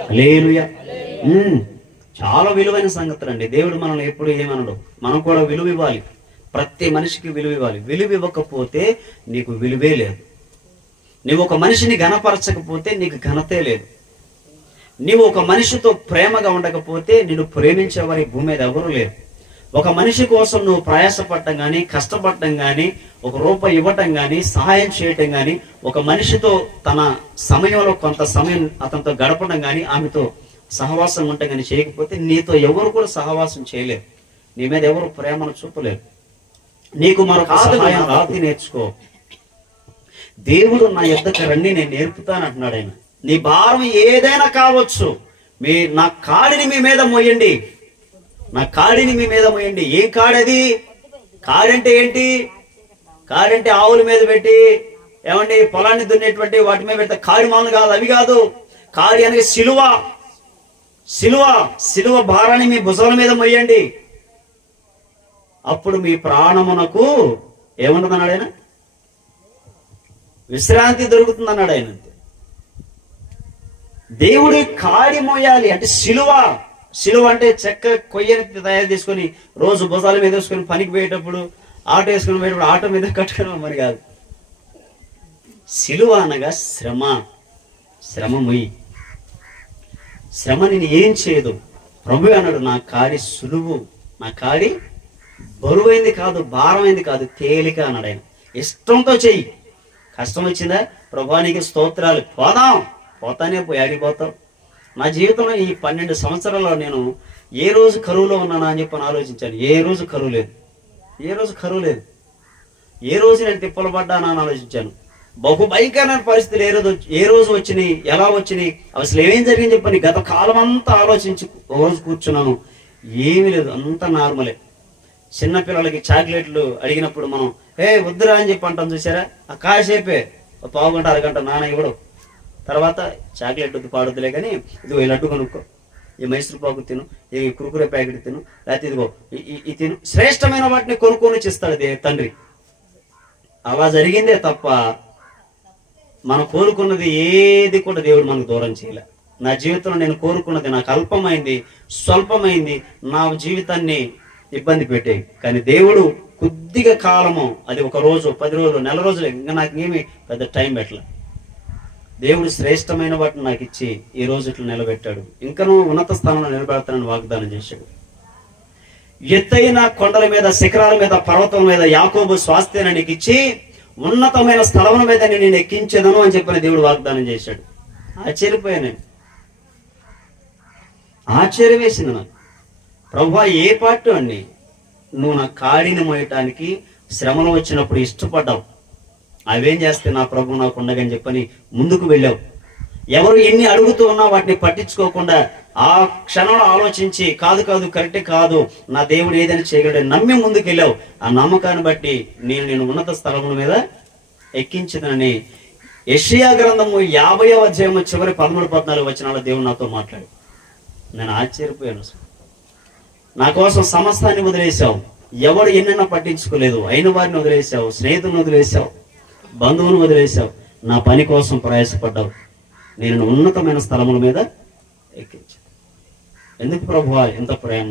హల్లెలూయా. చాలా విలువైన సంగతులు అండి. దేవుడు మనల్ని ఎప్పుడు ఏమనడు, మనం కూడా విలువ ఇవ్వాలి. ప్రతి మనిషికి విలువ ఇవ్వాలి. విలువ ఇవ్వకపోతే నీకు విలువే లేదు. నువ్వు ఒక మనిషిని ఘనపరచకపోతే నీకు ఘనతే లేదు. నీవు ఒక మనిషితో ప్రేమగా ఉండకపోతే నిన్ను ప్రేమించేవారి భూమి మీద ఎవరు లేరు. ఒక మనిషి కోసం నువ్వు ప్రయాసపడటం కానీ, కష్టపడటం కానీ, ఒక రూపాయి ఇవ్వటం కానీ, సహాయం చేయటం కానీ, ఒక మనిషితో తన సమయంలో కొంత సమయం అతనితో గడపడం కానీ, ఆమెతో సహవాసం ఉండటం కానీ చేయకపోతే నీతో ఎవరు కూడా సహవాసం చేయలేరు. నీ మీద ఎవరు ప్రేమను చూపలేరు. నీకు మరొక సహాయం రాతి నేర్చుకో. దేవుడు నా యొద్దకు రండి, నేను నేర్పుతాను అంటున్నాడు ఆయన. నీ భారం ఏదైనా కావచ్చు, నా కాడిని మీ మీద మోయండి, నా కాడిని మీ మీద మోయండి. ఏం కాడది? కాడంటే ఏంటి? కాడంటే ఆవుల మీద పెట్టి ఏమండి పొలాన్ని దున్నేటువంటి వాటి మీద పెడితే కాడి మాలను కాదు, అవి కాదు. కాడి అనగా సిలువ. సిలువ సిలువ భారాన్ని మీ భుజాల మీద మోయండి. అప్పుడు మీ ప్రాణమునకు ఏమన్నదన్నాడు ఆయన? విశ్రాంతి దొరుకుతుంది అన్నాడు ఆయన. దేవుడి కాడి మోయాలి అంటే సిలువ. సిలువ అంటే చెక్క కొయ్యని తయారు చేసుకొని రోజు భుజాల మీద వేసుకొని పనికి పోయేటప్పుడు, ఆటో వేసుకొని పోయేటప్పుడు ఆటో మీద కట్టుకుని మరి కాదు. సిలువ అనగా శ్రమ. శ్రమ మొయ్యి. శ్రమ నేను ఏం చేయదు. ప్రభు అన్నాడు, నా కాడి సులువు, నా కాడి బరువైంది కాదు, భారమైంది కాదు, తేలిక అన్నాడు ఆయన. ఇష్టంతో చెయ్యి. కష్టం వచ్చిందా? ప్రభువానికి స్తోత్రాలు. పోతానే పోయి ఆడిపోతావు. నా జీవితంలో ఈ 12 సంవత్సరాల్లో నేను ఏ రోజు కరువులో ఉన్నానా అని చెప్పి ఆలోచించాను. ఏ రోజు కరువు లేదు. ఏ రోజు కరువు లేదు. ఏ రోజు నేను తిప్పలు పడ్డానా అని ఆలోచించాను. బహు భయంకరమైన పరిస్థితులు ఏ రోజు వచ్చినాయి, ఎలా వచ్చినాయి, అసలు ఏమేం జరిగింది చెప్పని గత కాలం అంతా ఆలోచించి రోజు కూర్చున్నాను. ఏమీ లేదు, అంతా నార్మలే. చిన్నపిల్లలకి చాక్లెట్లు అడిగినప్పుడు మనం వద్దురా అని చెప్పి అంటాం చూసారా? ఆ కాసేపే పావు గంట అరగంట నాన్న ఇవ్వడు. తర్వాత చాక్లెట్ వద్దు పాడొద్దులే కానీ ఇదిగో ఈ లడ్డు కొనుక్కో, ఈ మైసూరు పాకు తిను, ఈ కురుకురే ప్యాకెట్ తిను, లేకపోతే ఇదిగో ఈ తిను, శ్రేష్టమైన వాటిని కొనుక్కొని ఇస్తాడు తండ్రి. అలా జరిగిందే తప్ప మనం కోరుకున్నది ఏది కూడా దేవుడు మనకు దూరం చేయలే. నా జీవితంలో నేను కోరుకున్నది నాకు అల్పమైంది, స్వల్పమైంది, నా జీవితాన్ని ఇబ్బంది పెట్టేవి. కానీ దేవుడు కొద్దిగా కాలము, అది 1 రోజు, 10 రోజులు, నెల రోజులు, ఇంకా నాకు ఏమి పెద్ద టైం పెట్టలే. దేవుడు శ్రేష్టమైన వాటిని నాకు ఇచ్చి ఈ రోజు ఇట్లా నిలబెట్టాడు. ఇంకనూ ఉన్నత స్థానంలో నిలబెడతానని వాగ్దానం చేశాడు. ఎత్తైన కొండల మీద, శిఖరాల మీద, పర్వతం మీద యాకోబు స్వాస్థ్యాన్ని నీకు ఇచ్చి ఉన్నతమైన స్థలముల మీద నేను ఎక్కించేదను అని చెప్పిన దేవుడు వాగ్దానం చేశాడు. ఆశ్చర్యపోయాను నేను. ఆశ్చర్యం వేసింది నాకు. ప్రభువా, ఏ పాటు అండి నువ్వు నా కాడిని మోయటానికి శ్రమలు వచ్చినప్పుడు ఇష్టపడ్డావు. అవేం చేస్తే నా ప్రభు నాకు ఉండగని చెప్పని ముందుకు వెళ్ళావు. ఎవరు ఎన్ని అడుగుతూ ఉన్నా వాటిని పట్టించుకోకుండా ఆ క్షణంలో ఆలోచించి కాదు కరెక్టే కాదు, నా దేవుడు ఏదైనా చేయగలడని నమ్మి ముందుకు వెళ్ళావు. ఆ నమ్మకాన్ని బట్టి నేను ఉన్నత స్థలముల మీద ఎక్కించదని యెషయా గ్రంథము 50వ అధ్యాయము చివరి 13-14 వచనాల దేవుడు నాతో మాట్లాడు. నేను ఆశ్చర్యపోయాను. నా కోసం సమస్తాన్ని వదిలేసావు. ఎవడు ఎన్నైనా పట్టించుకోలేదు. అయిన వారిని వదిలేసావు, స్నేహితులను వదిలేసావు, బంధువును వదిలేసావు. నా పని కోసం ప్రయాసపడ్డావు. నేను ఉన్నతమైన స్థలముల మీద ఎక్కించా. ఎందుకు ప్రభువా ఇంత ప్రేమ?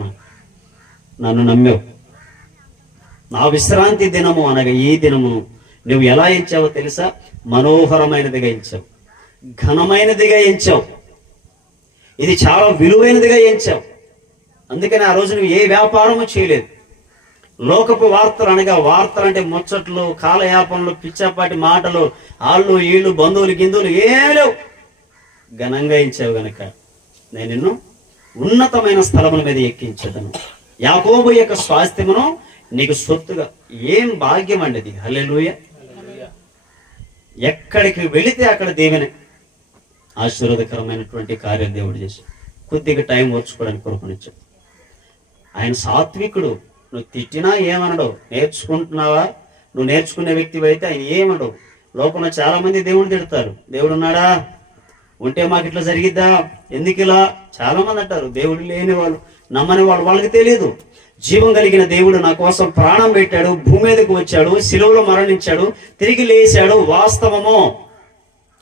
నన్ను నమ్మావు. నా విశ్రాంతి దినము అనగా ఈ దినము నువ్వు ఎలా ఎంచావో తెలుసా? మనోహరమైనదిగా ఎంచావు, ఘనమైనదిగా ఎంచావు, ఇది చాలా విలువైనదిగా ఎంచావు. అందుకని ఆ రోజు నువ్వు ఏ వ్యాపారము చేయలేదు. లోకపు వార్తలు అనగా, వార్తలు అంటే ముచ్చట్లు, కాలయాపనలు, పిచ్చాపాటి మాటలు, ఆళ్ళు ఈళ్ళు, బంధువులు గిందువులు ఏలేవు. ఘనంగా ఇచ్చావు గనక నేను నిన్ను ఉన్నతమైన స్థలముల మీద ఎక్కించదను. యాకోబు యొక్క స్వాస్థ్యమును నీకు సొత్తుగా. ఏం భాగ్యం అండి ఇది. హల్లెలూయా. ఎక్కడికి వెళితే అక్కడ దేవుని ఆశీర్వాదకరమైనటువంటి కార్యం దేవుడు చేసి కొద్దిగా టైం ఓర్చుకోవడానికి కోరుకునిచ్చాడు. ఆయన సాత్వికుడు. నువ్వు తిట్టినా ఏమనడు. నేర్చుకుంటున్నావా? నువ్వు నేర్చుకునే వ్యక్తివి అయితే ఆయన ఏమనడు. లోకంలో చాలా మంది దేవుడు తిడతారు. దేవుడు ఉన్నాడా? ఉంటే మాకు ఇట్లా జరిగిద్దా? ఎందుకు ఇలా? చాలా మంది అంటారు. దేవుడు లేని వాళ్ళు నమ్మని వాళ్ళకి తెలియదు. జీవం కలిగిన దేవుడు నా కోసం ప్రాణం పెట్టాడు, భూమి మీదకు వచ్చాడు, శిలువలో మరణించాడు, తిరిగి లేచాడు, వాస్తవము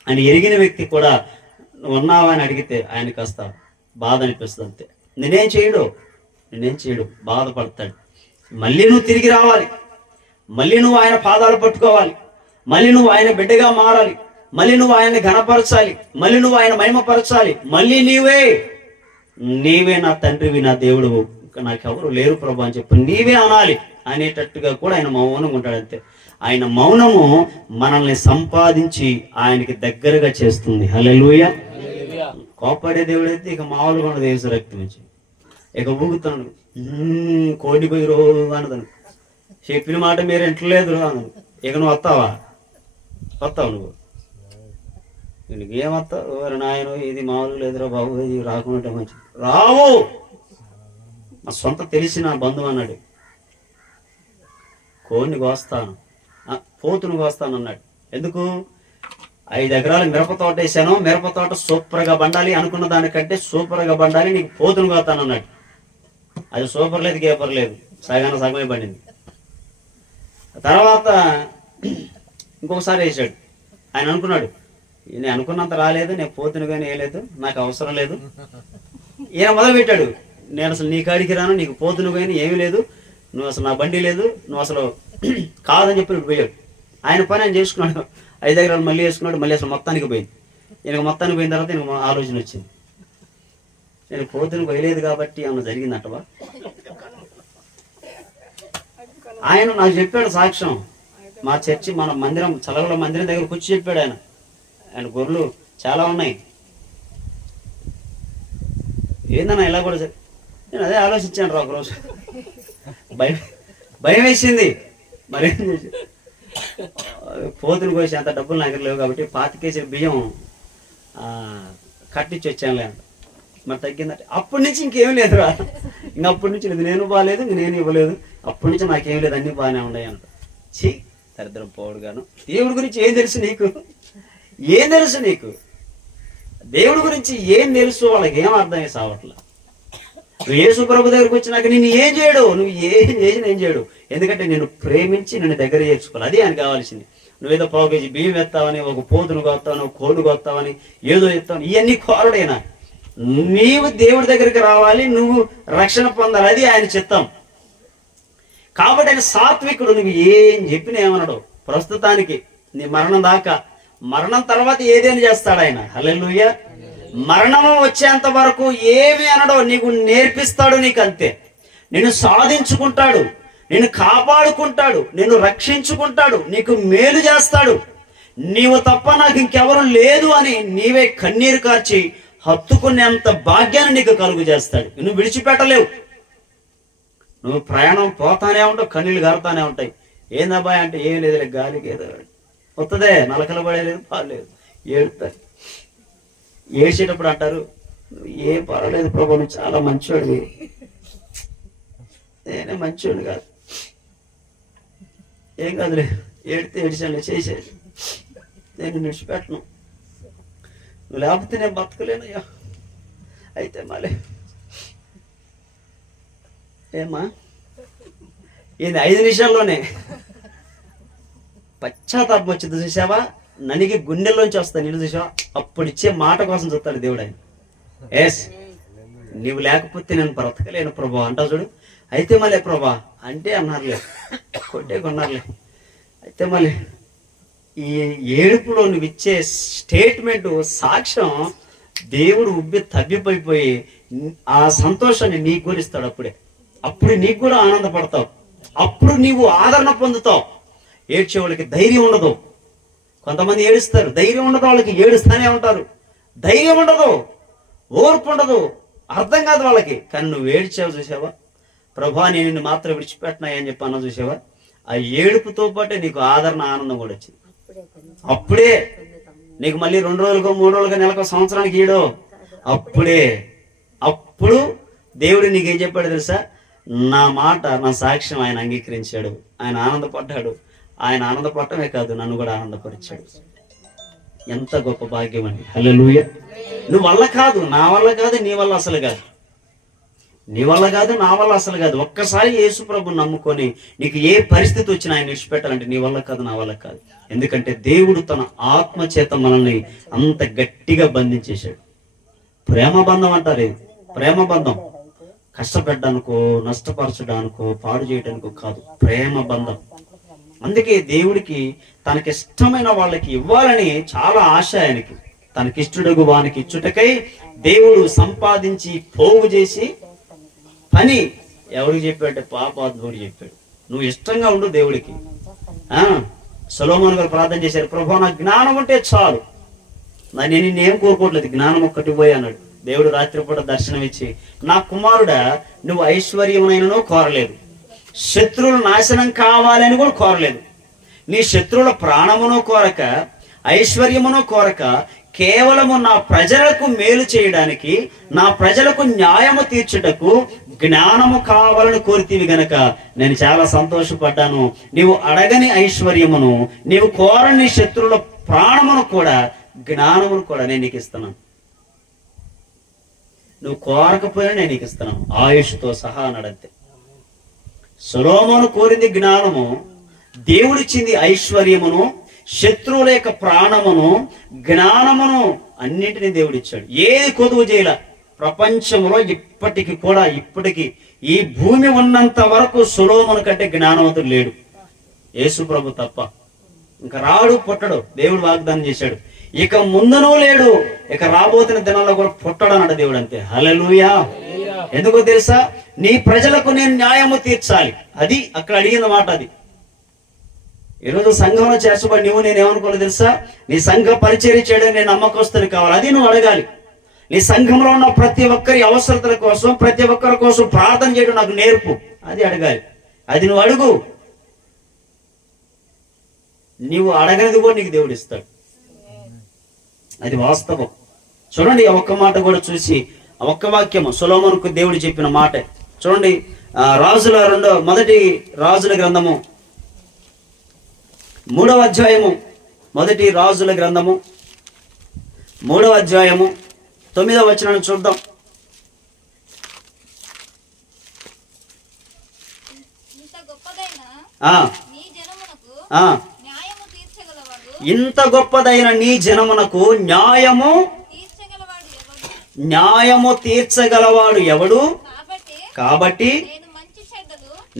అని ఎరిగిన వ్యక్తి కూడా ఉన్నావా అని అడిగితే ఆయన కాస్త బాధ అనిపిస్తుంది. అంతే, నేనేం చేయడు, బాధపడతాడు. మళ్ళీ నువ్వు తిరిగి రావాలి, మళ్ళీ నువ్వు ఆయన పాదాలు పట్టుకోవాలి, మళ్ళీ నువ్వు ఆయన బిడ్డగా మారాలి, మళ్ళీ నువ్వు ఆయన్ని ఘనపరచాలి, మళ్ళీ నువ్వు ఆయన మహిమపరచాలి, మళ్ళీ నీవే నా తండ్రివి, నా దేవుడు, నాకెవరు లేరు ప్రభు అని చెప్పి నీవే అనాలి అనేటట్టుగా కూడా ఆయన మౌనంగా ఉంటాడు. అంతే, ఆయన మౌనము మనల్ని సంపాదించి ఆయనకి దగ్గరగా చేస్తుంది. హల్లెలూయా. కోపడే దేవుడు అయితే ఇక మామూలుగా ఉండదు. యేసు రక్తం నుంచి ఇక ఊగుతాను, కోడి పోయి రోజు అనదను, చెప్పిన మాట మీరు ఎంటలేదు అను. ఇక నువ్వు వస్తావు నువ్వు ఏమొస్తావు? నాయన ఇది మామూలుగా లేదురా బాబు, ఇది రాకుండా మంచిది. రావు, మా సొంత తెలిసిన బంధువు అన్నాడు, కోడిని కోస్తాను, పోతును కోస్తాను అన్నాడు. ఎందుకు? 5 ఎకరాలు మిరప తోట వేసాను, మిరప తోట సూపర్గా బండాలి, అనుకున్న దానికంటే సూపర్గా బండాలి, నీకు పోతును కోస్తాను అన్నాడు. అది సూపర్ లేదు, గేపర్ లేదు, సగమే పండింది. తర్వాత ఇంకొకసారి వేసాడు. ఆయన అనుకున్నాడు, నేను అనుకున్నంత రాలేదు, నేను పోతును కానీ వేయలేదు, నాకు అవసరం లేదు. ఈయన మొదలు పెట్టాడు, నేను అసలు నీ కాడికి రాను, నీకు పోతును కానీ ఏమీ లేదు, నువ్వు అసలు నా బండి లేదు, నువ్వు అసలు కాదని చెప్పి పోయాడు. ఆయన పని ఆయన చేసుకున్నాడు. 5 ఎకరాలు మళ్ళీ వేసుకున్నాడు, మళ్ళీ అసలు మొత్తానికి పోయింది. ఈయనకు మొత్తానికి పోయిన తర్వాత ఈయనకు ఆలోచన వచ్చింది, నేను పోతును పోయలేదు కాబట్టి ఏమన్నా జరిగిందంటవా? ఆయన నాకు చెప్పాడు సాక్ష్యం. మా చర్చి, మన మందిరం, చలవల మందిరం దగ్గరకు వచ్చి చెప్పాడు ఆయన గొర్రెలు చాలా ఉన్నాయి. ఏందన్నా ఇలా కూడా నేను అదే ఆలోచించాను రా ఒకరోజు. భయం వేసింది. మరేం చేసి పోతులు కోసి అంత డబ్బులు నా దగ్గర లేవు కాబట్టి 25 కేజీల బియ్యం కట్టించి వచ్చానులే అంట. మరి తగ్గిందంటే అప్పటి నుంచి ఇంకేం లేదురా, అప్పటి నుంచి లేదు, నేను బాగాలేదు, నేను ఇవ్వలేదు, అప్పటి నుంచి నాకేం లేదు, అన్ని బాగానే ఉన్నాయి అంట. చీ, దరిద్రం పోడుగాను. దేవుడి గురించి ఏం తెలుసు నీకు? దేవుడి గురించి ఏం తెలుసు? వాళ్ళకి ఏం అర్థం సావట్లా. నువ్వు యేసు ప్రభు దగ్గరకు వచ్చినాక నిన్ను ఏం చేయడు, నువ్వు ఏం చేయడు. ఎందుకంటే నేను ప్రేమించి నిన్ను దగ్గర చేర్చుకోవాలి. అది ఆయన కావాల్సింది. నువ్వేదో 1 కేజీ బియ్యం ఎత్తావని, ఒక పోతును కొత్తావని, ఒక కోళ్ళు కొత్తావని, ఏదో ఎత్తావని, ఇవన్నీ కోరడైనా. నీవు దేవుడి దగ్గరికి రావాలి, నువ్వు రక్షణ పొందాలి, అది ఆయన చిత్తం. కాబట్టి ఆయన సాత్వికుడు. నువ్వు ఏం చెప్పినా ఏమన్నాడు? ప్రస్తుతానికి నీ మరణం దాకా, మరణం తర్వాత ఏదేని చేస్తాడు ఆయన. హల్లెలూయా. మరణము వచ్చేంత వరకు ఏమి అనడో, నీకు నేర్పిస్తాడు. నీకు అంతే, నిన్ను సాధించుకుంటాడు, నిన్ను కాపాడుకుంటాడు, నిన్ను రక్షించుకుంటాడు, నీకు మేలు చేస్తాడు. నీవు తప్ప నాకు ఇంకెవరు లేదు అని నీవే కన్నీరు కార్చి హత్తుకునేంత భాగ్యాన్ని నీకు కలుగు చేస్తాడు. నువ్వు విడిచిపెట్టలేవు. నువ్వు ప్రయాణం పోతానే ఉంటావు, కన్నీళ్ళు గారుతానే ఉంటాయి. ఏందబ్బాయి అంటే ఏం లేదు, గాలికి ఏదో వస్తుందే, నలకలు పడేలేదు, పాలేదు, ఏడుతారు. ఏడ్చేటప్పుడు అంటారు, ఏం పర్వాలేదు ప్రభు, నువ్వు చాలా మంచివాడివి. నేనే మంచివాడు కాదు, ఏం కాదులే, ఏడితే ఏడిచాను, చేసేది, నేను విడిచిపెట్టను, నువ్వు లేకపోతే నేను బతకలేనయ్యా. అయితే మళ్ళీ ఏమా ఇది 5 నిమిషాల్లోనే పశ్చాత్తాపం వచ్చింది చూసావా? ననికి గుండెల్లోంచి వస్తాను నీళ్ళు చూసావా? అప్పుడు ఇచ్చే మాట కోసం చూస్తాడు దేవుడు. ఆయన ఎస్, నీవు లేకపోతే నేను బ్రతకలేను ప్రభా అంటావు చూడు. అయితే మళ్ళీ ప్రభా అంటే అన్నారులే, కొన్నారులే. అయితే మళ్ళీ ఈ ఏడుపులో నువ్వు ఇచ్చే స్టేట్మెంట్, సాక్ష్యం, దేవుడు ఉబ్బి తబ్బిపోయిపోయి ఆ సంతోషాన్ని నీకు కూడా ఇస్తాడు. అప్పుడు నీకు కూడా ఆనందపడతావు, అప్పుడు నీవు ఆదరణ పొందుతావు. ఏడ్చే వాళ్ళకి ధైర్యం ఉండదు. కొంతమంది ఏడుస్తారు, ధైర్యం ఉండదు వాళ్ళకి, ఏడుస్తూనే ఉంటారు, ధైర్యం ఉండదు, ఓర్పు ఉండదు, అర్థం కాదు వాళ్ళకి. కానీ నువ్వు ఏడ్చావు చూసావా? ప్రభా నేను నిన్ను మాత్రం విడిచిపెట్టినాయి అని చెప్పి అన్నా చూసావా? ఆ ఏడుపుతో పాటే నీకు ఆదరణ, ఆనందం కూడా వచ్చింది. అప్పుడే నీకు మళ్ళీ 2 రోజులకో 3 రోజులకో నెలకో సంవత్సరానికి ఈడో, అప్పుడు దేవుడు నీకేం చెప్పాడు తెలుసా? నా మాట, నా సాక్ష్యం ఆయన అంగీకరించాడు, ఆయన ఆనందపడ్డాడు. ఆయన ఆనందపడటమే కాదు, నన్ను కూడా ఆనందపరిచాడు. ఎంత గొప్ప భాగ్యం అండి. హల్లెలూయా. నువ్వు వల్ల కాదు, నా వల్ల కాదు, నీ వల్ల అసలు కాదు. నీ వల్ల కాదు, నా వల్ల అసలు కాదు. ఒక్కసారి యేసు ప్రభు నమ్ముకొని నీకు ఏ పరిస్థితి వచ్చినా ఆయన విడిచిపెట్టాలంటే నీ వల్ల కాదు, నా వల్ల కాదు. ఎందుకంటే దేవుడు తన ఆత్మ చేత మనల్ని అంత గట్టిగా బంధించేశాడు. ప్రేమ బంధం అంటారు. ఇది ప్రేమ బంధం. కష్టపెట్టడానికో, నష్టపరచడానికో, పాడు చేయడానికో కాదు, ప్రేమ బంధం. అందుకే దేవుడికి తనకిష్టమైన వాళ్ళకి ఇవ్వాలని చాలా ఆశ ఆయనకి. తనకిష్టుడుగు వానికి ఇచ్చుటకై దేవుడు సంపాదించి పోగు చేసి పని ఎవరికి చెప్పాడు? పాపాత్ముడికి చెప్పాడు. నువ్వు ఇష్టంగా ఉండు దేవుడికి. సొలొమోను గారు ప్రార్థన చేశారు, ప్రభు నాకు జ్ఞానం ఉంటే చాలు, నేను నిన్నేం కోరుకోవట్లేదు, జ్ఞానం ఒక్కటి పోయి అన్నాడు. దేవుడు రాత్రిపూట దర్శనం ఇచ్చి, నా కుమారుడా, నువ్వు ఐశ్వర్యమునైనను కోరలేదు, శత్రువులు నాశనం కావాలని కూడా కోరలేదు, నీ శత్రువుల ప్రాణమును కోరక, ఐశ్వర్యమును కోరక, కేవలము నా ప్రజలకు మేలు చేయడానికి, నా ప్రజలకు న్యాయము తీర్చుటకు జ్ఞానము కావాలని కోరితివి గనక నేను చాలా సంతోషపడ్డాను. నీవు అడగని ఐశ్వర్యమును, నీవు కోరని శత్రువుల ప్రాణమును కూడా, జ్ఞానమును కూడా నేను నీకు ఇస్తున్నాను. నువ్వు కోరకపోయినా నేను నీకు ఇస్తున్నాను, ఆయుష్తో సహా అన్నాడంతే. సొలొమోను కోరింది జ్ఞానము, దేవుడిచ్చింది ఐశ్వర్యమును, శత్రువుల యొక్క ప్రాణమును, జ్ఞానమును, అన్నింటినీ దేవుడిచ్చాడు. ఏది కొదువు చేయల. ప్రపంచంలో ఇప్పటికి ఈ భూమి ఉన్నంత వరకు సొలొమోను కంటే జ్ఞానవంతుడు లేడు, యేసు ప్రభు తప్ప. ఇంకా రాడు, పుట్టడు. దేవుడు వాగ్దానం చేశాడు. ఇక ముందునూ లేడు, ఇక రాబోతున్న దినాల్లో కూడా పుట్టడు అన్నాడు దేవుడు, అంతే. హల్లెలూయా. ఎందుకో తెలుసా? నీ ప్రజలకు నేను న్యాయము తీర్చాలి. అది అక్కడ అడిగిన మాట. అది ఈరోజు సంఘంలో చేర్చబడి నువ్వు నేనేమనుకోలేదు తెలుసా? నీ సంఘ పరిచర్య చేయడం నేను నమ్మకస్తుని కావాలి. అది నువ్వు అడగాలి. నీ సంఘంలో ఉన్న ప్రతి ఒక్కరి అవసరతల కోసం, ప్రతి ఒక్కరి కోసం ప్రార్థన చేయడం నాకు నేర్పు, అది అడగాలి. అది నువ్వు అడుగు. నీవు అడగనిది కూడా నీకు దేవుడు ఇస్తాడు. అది వాస్తవం. చూడండి, ఆ ఒక్క మాట కూడా చూసి, ఆ ఒక్క వాక్యము సొలొమోనుకు దేవుడు చెప్పిన మాట చూడండి. మొదటి రాజుల గ్రంథము 3వ అధ్యాయము, మొదటి రాజుల గ్రంథము 3వ అధ్యాయము 9వ వచనాన్ని చూద్దాం. ఇంత గొప్పదైన నీ జనమునకు న్యాయము తీర్చగలవాడు ఎవడు? కాబట్టి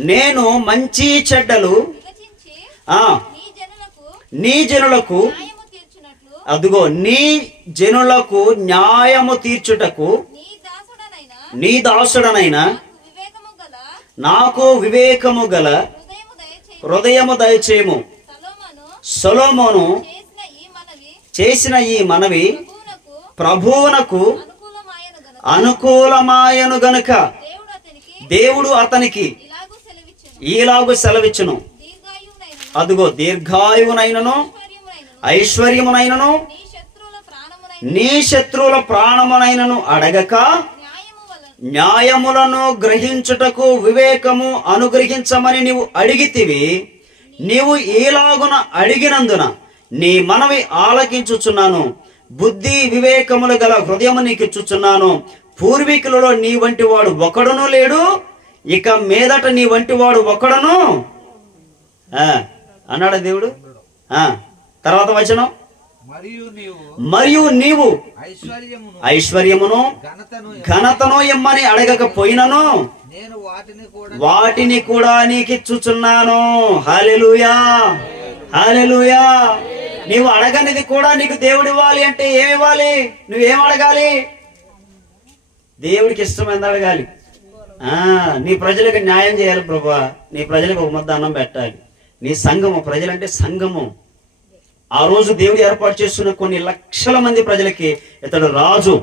నేను మంచి చెడ్డలు నీ జనులకు, అదిగో నీ జనులకు న్యాయము తీర్చుటకు నీ దాసుడనైనా నాకు వివేకము గల హృదయము దయచేయము. సొలొమోను చేసిన ఈ మనవి ప్రభువునకు అనుకూలమాయను గనుక దేవుడు అతనికి ఈలాగు సెలవిచ్చును, అదుగో దీర్ఘాయువునైనను ఐశ్వర్యమునైనను నీ శత్రువుల ప్రాణమునైనను అడగక న్యాయములను గ్రహించుటకు వివేకము అనుగ్రహించమని నీవు అడిగితివి. నీవు ఈలాగున అడిగినందున నీ మనవి ఆలకించుచున్నాను. బుద్ధి వివేకములు గల హృదయము నీకు ఇచ్చుచున్నాను. పూర్వీకులలో నీ వంటి వాడు ఒకడును లేడు, ఇక మీదట నీ వంటి వాడు ఒకడును అన్నాడు దేవుడు. తర్వాత వచనం, మరియు నీవు ఐశ్వర్యమును ఘనతను ఇమ్మని అడగకపోయినను వాటిని కూడా నీకు ఇచ్చుచున్నాను. హల్లెలూయా, హల్లెలూయా. నీవు అడగనిది కూడా నీకు దేవుడు ఇవ్వాలి అంటే ఏమి ఇవ్వాలి? నువ్వేం అడగాలి? దేవుడికి ఇష్టమైంది అడగాలి. నీ ప్రజలకు న్యాయం చేయాలి ప్రభువా, నీ ప్రజలకు ఒక ముద్ద అన్నం పెట్టాలి. నీ సంఘము, ప్రజలంటే సంఘము. ఆ రోజు దేవుడు ఏర్పాటు చేస్తున్న కొన్ని లక్షల మంది ప్రజలకి ఇతడు రాజు.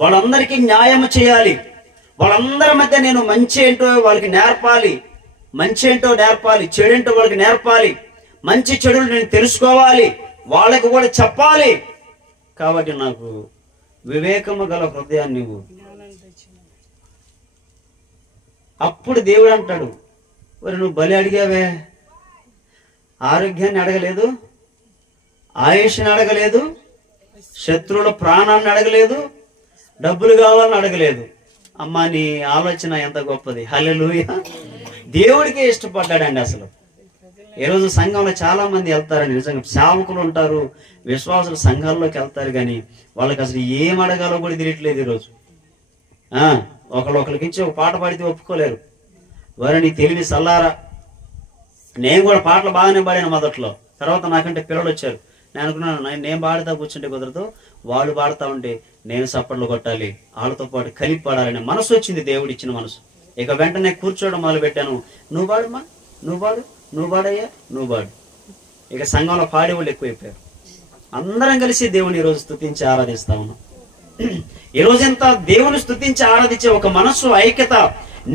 వాళ్ళందరికీ న్యాయం చేయాలి. వాళ్ళందరి మధ్య నేను మంచి ఏంటో వాళ్ళకి నేర్పాలి, మంచి ఏంటో నేర్పాలి, చెడేంటో వాళ్ళకి నేర్పాలి, మంచి చెడులు నేను తెలుసుకోవాలి, వాళ్ళకి కూడా చెప్పాలి. కాబట్టి నాకు వివేకము గల హృదయాన్ని నువ్వు. అప్పుడు దేవుడు అంటాడు, మరి నువ్వు బలి అడిగావే, ఆరోగ్యాన్ని అడగలేదు, ఆయుష్ని అడగలేదు, శత్రువుల ప్రాణాన్ని అడగలేదు, డబ్బులు కావాలని అడగలేదు, అమ్మా నీ ఆలోచన ఎంత గొప్పది, హల్లెలూయా. దేవుడికే ఇష్టపడ్డాడండి. అసలు ఈరోజు సంఘంలో చాలా మంది వెళ్తారండి, నిజంగా సేవకులు ఉంటారు, విశ్వాసులు సంఘాల్లోకి వెళ్తారు, కానీ వాళ్ళకి అసలు ఏం అడగాలో కూడా తెలియట్లేదు. ఈరోజు ఒకళ్ళకి ఇచ్చి ఒక పాట పాడితే ఒప్పుకోలేరు. వారు నీ తెలివి సల్లారా. నేను కూడా పాటలు బాగానే పాడాను మొదట్లో, తర్వాత నాకంటే పిల్లలు వచ్చారు. నేను అనుకున్నాను నేను పాడుతా కూర్చుంటే కుదరదు, వాళ్ళు పాడుతూ ఉంటే నేను సప్పట్లు కొట్టాలి, వాళ్ళతో పాటు కలిపి పాడాలనే మనసు వచ్చింది, దేవుడు ఇచ్చిన మనసు. ఇక వెంటనే కూర్చోవడం మొదలు పెట్టాను. నువ్వు పాడమ్మా, నువ్వు పాడు, నువ్వు పాడయ్యా, నువ్వు పాడు. ఇక సంఘంలో పాడేవాళ్ళు ఎక్కువైపోయారు. అందరం కలిసి దేవుని ఈరోజు స్తుతించి ఆరాధిస్తా ఉన్నాం. ఈరోజు ఎంత దేవుని స్తుతించి ఆరాధించే ఒక మనస్సు, ఐక్యత.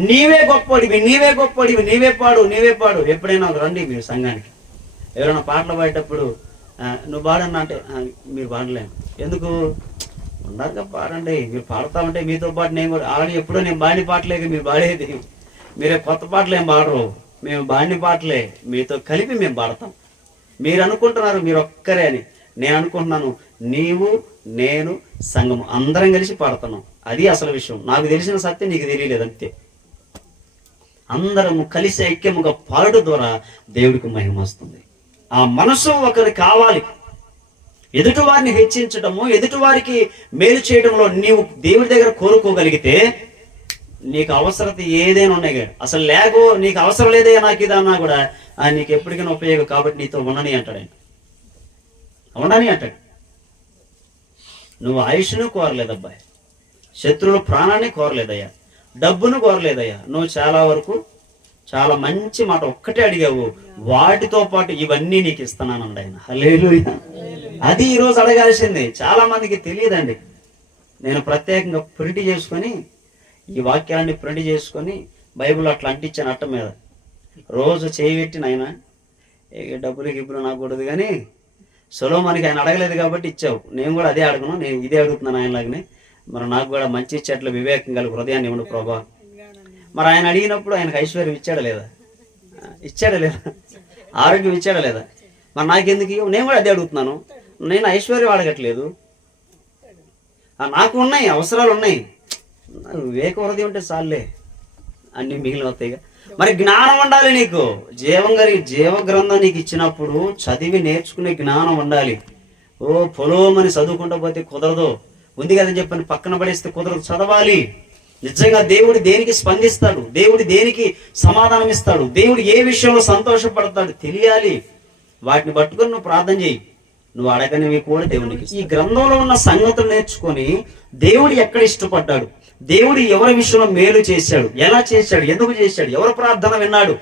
నీవే గొప్పడివి, నీవే గొప్పడివి, నీవే పాడు, నీవే పాడు. ఎప్పుడైనా రండి మీరు సంఘానికి, ఎవరైనా పాటలు పాడేటప్పుడు నువ్వు పాడన్నా అంటే మీరు పాడలేను, ఎందుకు ఉన్నారుగా పాడండి, మీరు పాడుతా ఉంటే మీతో పాటు నేను కూడా ఆల్రెడీ ఎప్పుడో నేను బాణి పాటలేక మీరు పాడేది, మీరే కొత్త పాటలు ఏం పాడరు, మేము బాణి పాటలే మీతో కలిపి మేము పాడతాం. మీరు అనుకుంటున్నారు మీరు ఒక్కరే అని, నేను అనుకుంటున్నాను నీవు నేను సంఘము అందరం కలిసి పాడుతున్నాం. అది అసలు విషయం. నాకు తెలిసిన సత్యం నీకు తెలియలేదు అంతే. అందరము కలిసి ఐక్యముగా పాడడం ద్వారా దేవుడికి మహిమ వస్తుంది. ఆ మనసు ఒకరు కావాలి. ఎదుటి వారిని హెచ్చించడము, ఎదుటి వారికి మేలు చేయడంలో నీవు దేవుడి దగ్గర కోరుకోగలిగితే నీకు అవసరత ఏదైనా ఉన్నాయి. అసలు లేకో నీకు అవసరం లేదే నాకు ఇది అన్నా కూడా నీకు ఎప్పటికైనా ఉపయోగం, కాబట్టి నీతో ఉండని అంటాడు ఆయన. ఉండని అంటాడు. నువ్వు ఆయుష్ను కోరలేదబ్బాయి, శత్రువుల ప్రాణాన్ని కోరలేదయ్యా, డబ్బును కోరలేదయ్యా, నువ్వు చాలా వరకు చాలా మంచి మాట ఒక్కటే అడిగావు, వాటితో పాటు ఇవన్నీ నీకు ఇస్తున్నానండి ఆయన. హల్లెలూయా. అది ఈరోజు అడగాల్సింది. చాలా మందికి తెలియదండి. నేను ప్రత్యేకంగా ప్రింట్ చేసుకొని ఈ వాక్యాన్ని ప్రింట్ చేసుకొని బైబిల్ అట్లా అంటించాను అట్ట మీద. రోజు చేయబెట్టి నాయన డబ్బులు గిబ్బులు నాకు కూడదు, కానీ సొలొమోనుకి ఆయన అడగలేదు కాబట్టి ఇచ్చావు, నేను కూడా అదే అడగను, నేను ఇదే అడుగుతున్నాను ఆయనలాగానే. మరి నాకు కూడా మంచి చెట్ల వివేకం కలిగి హృదయాన్ని ఇవ్వండి ప్రభా. మరి ఆయన అడిగినప్పుడు ఆయనకు ఐశ్వర్యం ఇచ్చాడా లేదా? ఇచ్చాడా లేదా? ఆరోగ్యం ఇచ్చాడా లేదా? మరి నాకెందుకు ఇవ్వవు? నేను కూడా అదే అడుగుతున్నాను. నేను ఐశ్వర్యం అడగట్లేదు, నాకు ఉన్నాయి, అవసరాలు ఉన్నాయి. వివేక హృదయం ఉంటే చాలులే, అన్ని మిగిలిన వస్తాయిగా. మరి జ్ఞానం ఉండాలి నీకు. జీవ గ్రంథం నీకు ఇచ్చినప్పుడు చదివి నేర్చుకునే జ్ఞానం ఉండాలి. పొలోమని చదువుకుంటూ పోతే కుదరదు, ఉంది కదని చెప్పని పక్కన పడేస్తే కుదరదు, చదవాలి. నిజంగా దేవుడు దేనికి స్పందిస్తాడు, దేవుడు దేనికి సమాధానం ఇస్తాడు, దేవుడు ఏ విషయంలో సంతోషపడతాడు తెలియాలి. వాటిని పట్టుకొని నువ్వు ప్రార్థన చేయి. నువ్వు అడగనివి కూడా దేవునికి. ఈ గ్రంథంలో ఉన్న సంగతులు నేర్చుకొని దేవుడు ఎక్కడ ఇష్టపడ్డాడు, దేవుడు ఎవరి విషయంలో మేలు చేశాడు, ఎలా చేశాడు, ఎందుకు చేశాడు, ఎవరి ప్రార్థన విన్నాడు,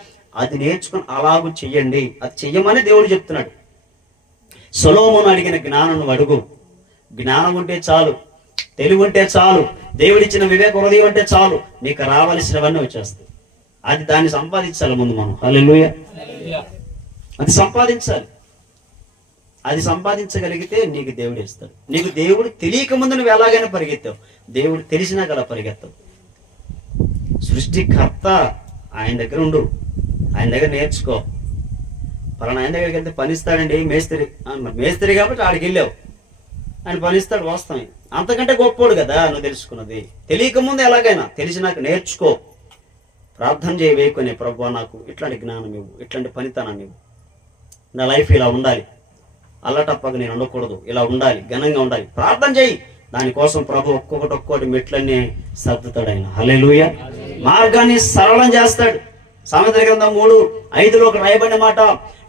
అది నేర్చుకుని అలాగూ చెయ్యండి. అది చెయ్యమని దేవుడు చెప్తున్నాడు. సొలొమోను అడిగిన జ్ఞానం నువ్వు అడుగు. జ్ఞానం ఉంటే చాలు, తెలివి ఉంటే చాలు, దేవుడిచ్చిన వివేక హృదయం అంటే చాలు, నీకు రావాల్సినవన్నీ వచ్చేస్తాయి. దాన్ని సంపాదించాలి ముందు మనం. హల్లెలూయా. అది సంపాదించాలి. అది సంపాదించగలిగితే నీకు దేవుడు ఇస్తాడు. నీకు దేవుడు తెలియక ముందు నువ్వు ఎలాగైనా పరిగెత్తావు, దేవుడు తెలిసినాక అలా పరిగెత్తావు. సృష్టికర్త ఆయన దగ్గర ఉండు, ఆయన దగ్గర నేర్చుకో. పలానా ఆయన దగ్గరికి వెళ్తే పనిస్తాడండి మేస్త్రి, మేస్త్రి కాబట్టి ఆడికి వెళ్ళావు, ఆయన పనిస్తాడు, వాస్తవం. అంతకంటే గొప్పోడు కదా నువ్వు తెలుసుకున్నది. తెలియక ముందు ఎలాగైనా తెలిసినాక నేర్చుకో. ప్రార్థన చేయి, వేయకునే ప్రభువా నాకు ఇట్లాంటి జ్ఞానం ఇవ్వు, ఇట్లాంటి పనితనాన్ని ఇవ్వు, నా లైఫ్ ఇలా ఉండాలి, అల్లటప్పగా నేను ఉండకూడదు, ఇలా ఉండాలి, ఘనంగా ఉండాలి. ప్రార్థన చేయి. దానికోసం ప్రభు ఒక్కొక్కటి మెట్లన్నీ సర్దుతాడు ఆయన. హల్లెలూయా. మార్గాన్ని సరళం చేస్తాడు. సామెతల గ్రంథం 3:5 రాయబడిన మాట,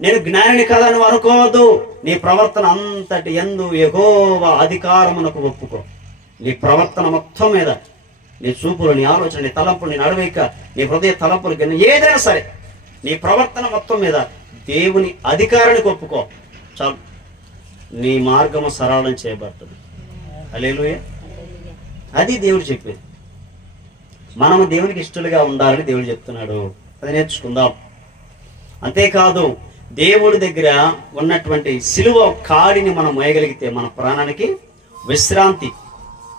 నేను జ్ఞానిని కదా నువ్వు అనుకోవద్దు, నీ ప్రవర్తన అంతటి యందు యెహోవా అధికారమునకు ఒప్పుకో. నీ ప్రవర్తన మొత్తం మీద, నీ చూపులు, నీ ఆలోచన, నీ తలంపులు, నీ నడవడిక, నీ హృదయ తలంపులు, ఏదైనా సరే నీ ప్రవర్తన మొత్తం మీద దేవుని అధికారానికి ఒప్పుకో, చాలు, నీ మార్గము సరళం చేయబడుతుంది. హల్లెలూయా. అది దేవుడు చెప్పేది. మనము దేవునికి ఇష్టలుగా ఉండాలని దేవుడు చెప్తున్నాడు. అది నేర్చుకుందాం. అంతేకాదు దేవుడి దగ్గర ఉన్నటువంటి సిలువ కాడిని మనం మోయగలిగితే మన ప్రాణానికి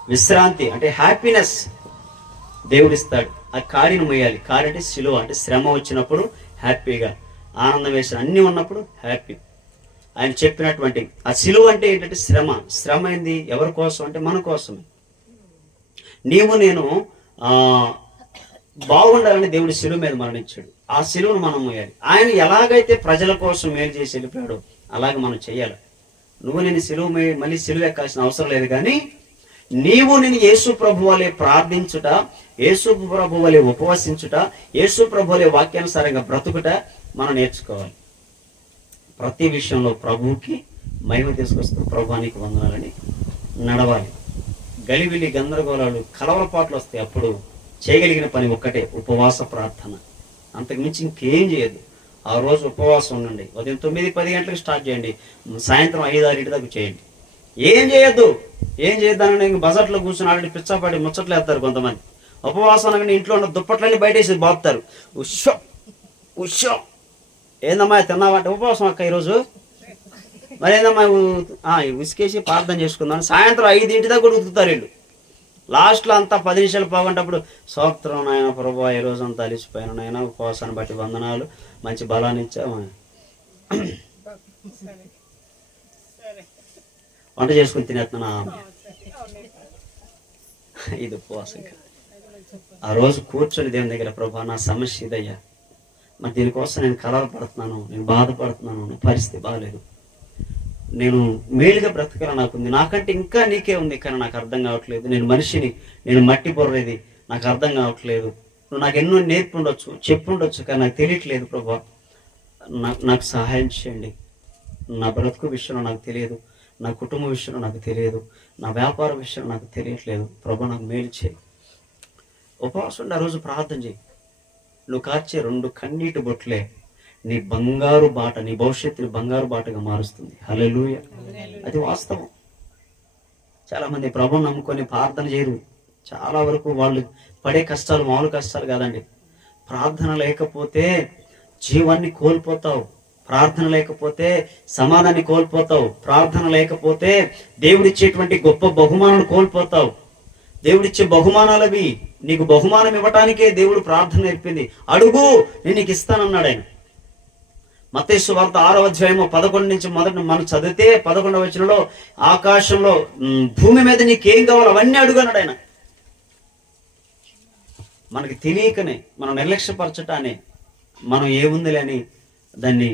విశ్రాంతి అంటే హ్యాపీనెస్ దేవుడిస్తాడు. ఆ కాడిని మోయాలి. కాడి అంటే సిలువ, అంటే శ్రమ వచ్చినప్పుడు హ్యాపీగా, ఆనందం వేసిన అన్ని ఉన్నప్పుడు హ్యాపీ. ఆయన చెప్పినటువంటి ఆ సిలువ అంటే ఏంటంటే శ్రమ. శ్రమ ఏంది? ఎవరి కోసం అంటే మన కోసమే. నీవు నేను బాగుండాలని దేవుడు శిలువ మీద మరణించాడు. ఆ శిలువను మనం మోయాలి. ఆయన ఎలాగైతే ప్రజల కోసం మేలు చేసి వెళ్ళిపోయాడో అలాగే మనం చేయాలి. నువ్వు నేను శిలువ మళ్ళీ శిలువ ఎక్కాల్సిన అవసరం లేదు, కానీ నీవు నేను యేసు ప్రభు వలె ప్రార్థించుట, యేసు ప్రభు వలె ఉపవసించుట, యేసు ప్రభు వలె వాక్యానుసారంగా బ్రతుకుట మనం నేర్చుకోవాలి. ప్రతి విషయంలో ప్రభువుకి మహిమ తీసుకొస్తూ ప్రభువానికి వందనాలని నడవాలి. గలిబిలి గందరగోళాలు కలవరపాట్లు వస్తాయి. అప్పుడు చేయగలిగిన పని ఒక్కటే, ఉపవాస ప్రార్థన. అంతకు మించి ఇంకేం చేయదు. ఆ రోజు ఉపవాసం ఉండండి. ఉదయం 9-10 గంటలకు స్టార్ట్ చేయండి, సాయంత్రం 5-6 దాకా చేయండి. ఏం చేయొద్దు అని ఇంక బజట్లో కూర్చొని ఆల్రెడీ పిచ్చాపాటి ముచ్చట్లు వేస్తారు కొంతమంది. ఉపవాసం అనగానే ఇంట్లో ఉన్న దుప్పట్లన్నీ బయటేసి బాపుతారు. ఉషో ఏందమ్మా తిన్నావంటే ఉపవాసం అక్క ఈరోజు, మరి ఏందమ్మా ఉసికేసి ప్రార్థన చేసుకుందాం. సాయంత్రం 5 దాకా కూడా ఉతుకుతారు వీళ్ళు. లాస్ట్లో అంతా 10 నిమిషాలు పోగొంటప్పుడు సోక్త్రం నాయన ప్రభు ఈ రోజు అంతా అలిసిపోయాను నాయన, ఉపవాసాన్ని బట్టి వందనాలు, మంచి బలాన్ని ఇచ్చాము, వంట చేసుకుని తినేస్తున్నా. ఇది ఉపవాసం. ఆ రోజు కూర్చొని దేవుని దగ్గర, ప్రభా నా సమస్య ఇదయ్యా, మరి దీనికోసం నేను కలవరపడుతున్నాను, నేను బాధపడుతున్నాను, నా పరిస్థితి బాగాలేదు, నేను మేలుగా బ్రతకాల నాకుంది, నాకంటే ఇంకా నీకే ఉంది కానీ నాకు అర్థం కావట్లేదు, నేను మనిషిని, నేను మట్టి పొర్రేది, నాకు అర్థం కావట్లేదు, నువ్వు నాకు ఎన్నో నేర్పుండొచ్చు చెప్పుండొచ్చు కానీ నాకు తెలియట్లేదు ప్రభా, నాకు సహాయం చేయండి. నా బ్రతుకు విషయంలో నాకు తెలియదు, నా కుటుంబ విషయంలో నాకు తెలియదు, నా వ్యాపార విషయంలో నాకు తెలియట్లేదు ప్రభా, నాకు మేలు చేయి. ఉపవాసం ఉండి ఆ రోజు ప్రార్థన చేయి. నువ్వు కార్చే 2 కన్నీటి బొట్లే నీ బంగారు బాట, నీ భవిష్యత్తుని బంగారు బాటగా మారుస్తుంది. హల్లెలూయా. అది వాస్తవం. చాలా మంది ప్రభువుని నమ్ముకొని ప్రార్థన చేయరు. చాలా వరకు వాళ్ళు పడే కష్టాలు మామూలు కష్టాలు కాదండి. ప్రార్థన లేకపోతే జీవాన్ని కోల్పోతావు, ప్రార్థన లేకపోతే సమాధాన్ని కోల్పోతావు, ప్రార్థన లేకపోతే దేవుడిచ్చేటువంటి గొప్ప బహుమానాలు కోల్పోతావు. దేవుడిచ్చే బహుమానాలవి. నీకు బహుమానం ఇవ్వటానికే దేవుడు ప్రార్థన నేర్పింది. అడుగు నేను నీకు ఇస్తానన్నాడు ఆయన. మత్తయి సువార్త 6వ అధ్యాయము 11 నుంచి మొదటి మనం చదివితే 11వ వచనంలో ఆకాశంలో భూమి మీద నీకేం కావాలో అవన్నీ అడుగు అన్నాడు ఆయన. మనకి తెలియకనే మనం నిర్లక్ష్యపరచటానే, మనం ఏముందిలే అని దాన్ని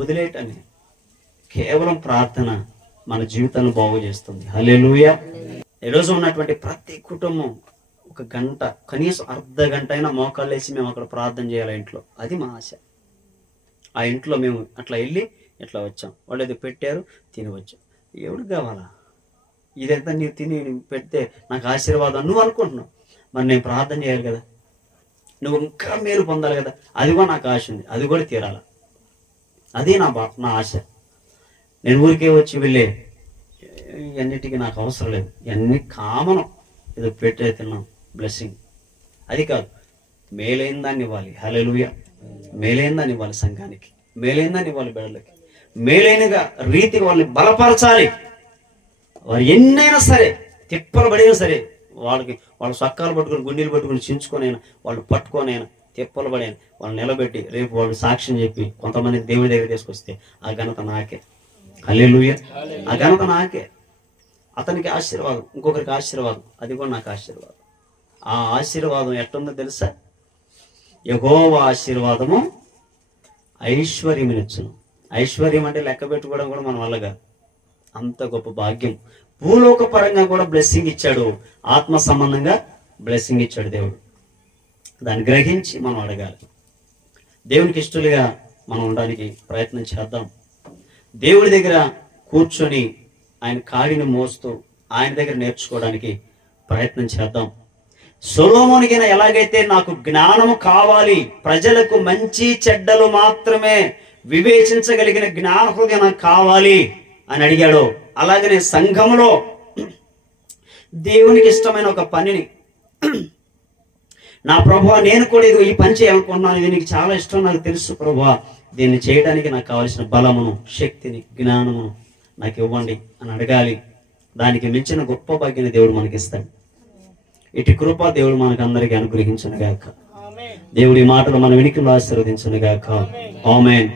వదిలేయటనే. కేవలం ప్రార్థన మన జీవితాన్ని బాగు చేస్తుంది. హల్లెలూయా. ఈరోజు ఉన్నటువంటి ప్రతి కుటుంబం 1 గంట, కనీసం అర్ధ గంట అయినా మోకాళ్ళు వేసి మేము అక్కడ ప్రార్థన చేయాలి ఇంట్లో. అది మా ఆశ. ఆ ఇంట్లో మేము అట్లా వెళ్ళి ఇట్లా వచ్చాం, వాళ్ళు ఏదో పెట్టారు తిని వచ్చాం. ఎవరికి కావాలా ఇదంతా? నీవు తిని పెడితే నాకు ఆశీర్వాదం నువ్వు అనుకుంటున్నావు, మరి నేను ప్రార్థన చేయాలి కదా, నువ్వు ఇంకా మేలు పొందాలి కదా. అది కూడా నాకు ఆశ ఉంది, అది కూడా తీరాల. అది నా ఆశ. నేను ఊరికే వచ్చి వెళ్ళే ఇవన్నిటికీ నాకు అవసరం లేదు. ఇవన్నీ కామనం, ఏదో పెట్టే తిన్నాం బ్లెస్సింగ్, అది కాదు. మేలైన దాన్ని ఇవ్వాలి. హల్లెలూయా. మేలైన దాన్ని ఇవ్వాలి సంఘానికి, మేలైన దాన్ని ఇవ్వాలి బిడ్డలకి, మేలైనగా రీతికి వాళ్ళని బలపరచాలి. వారు ఎన్నైనా సరే, తిప్పలు పడినా సరే, వాళ్ళు సక్కాలు పట్టుకొని గుండెలు పట్టుకొని చించుకొనైనా, వాళ్ళు పట్టుకొనైనా, తిప్పలు పడైనా వాళ్ళు నిలబెట్టి రేపు వాళ్ళు సాక్ష్యం చెప్పి కొంతమంది దేవుడి దగ్గర తీసుకొస్తే ఆ ఘనత నాకే. హల్లెలూయా. ఆ ఘనత నాకే. అతనికి ఆశీర్వాదం, ఇంకొకరికి ఆశీర్వాదం, అది కూడా నాకు ఆశీర్వాదం. ఆ ఆశీర్వాదం ఎట్టుందో తెలుసా? యెహోవా ఆశీర్వాదము ఐశ్వర్యమునిచ్చును. ఐశ్వర్యం అంటే లెక్క పెట్టుకోవడం కూడా మన వల్ల కాదు. అంత గొప్ప భాగ్యం. భూలోక పరంగా కూడా బ్లెస్సింగ్ ఇచ్చాడు, ఆత్మ సంబంధంగా బ్లెస్సింగ్ ఇచ్చాడు దేవుడు. దాన్ని గ్రహించి మనం అడగాలి. దేవునికి ఇష్టలుగా మనం ఉండడానికి ప్రయత్నం చేద్దాం. దేవుడి దగ్గర కూర్చొని ఆయన కాడిని మోస్తూ ఆయన దగ్గర నేర్చుకోవడానికి ప్రయత్నం చేద్దాం. సొలొమోనుకైనా ఎలాగైతే నాకు జ్ఞానము కావాలి, ప్రజలకు మంచి చెడ్డలు మాత్రమే వివేచించగలిగిన జ్ఞాన హృదయం నాకు కావాలి అని అడిగాడు, అలాగనే సంఘంలో దేవునికి ఇష్టమైన ఒక పనిని, నా ప్రభువా నేను కూడా ఇది ఈ పని చేయాలనుకుంటున్నాను, ఇది నీకు చాలా ఇష్టం నాకు తెలుసు ప్రభువా, దీన్ని చేయడానికి నాకు కావలసిన బలమును, శక్తిని, జ్ఞానమును నాకు ఇవ్వండి అని అడగాలి. దానికి మించిన గొప్ప భాగ్యాన్ని దేవుడు మనకిస్తాడు. ఇటు కృప దేవుడు మనకు అందరికీ అనుగ్రహించును గాక. దేవుడి మాటలు మన వెనుకలు ఆశీర్వదించును గాక. ఆమేన్.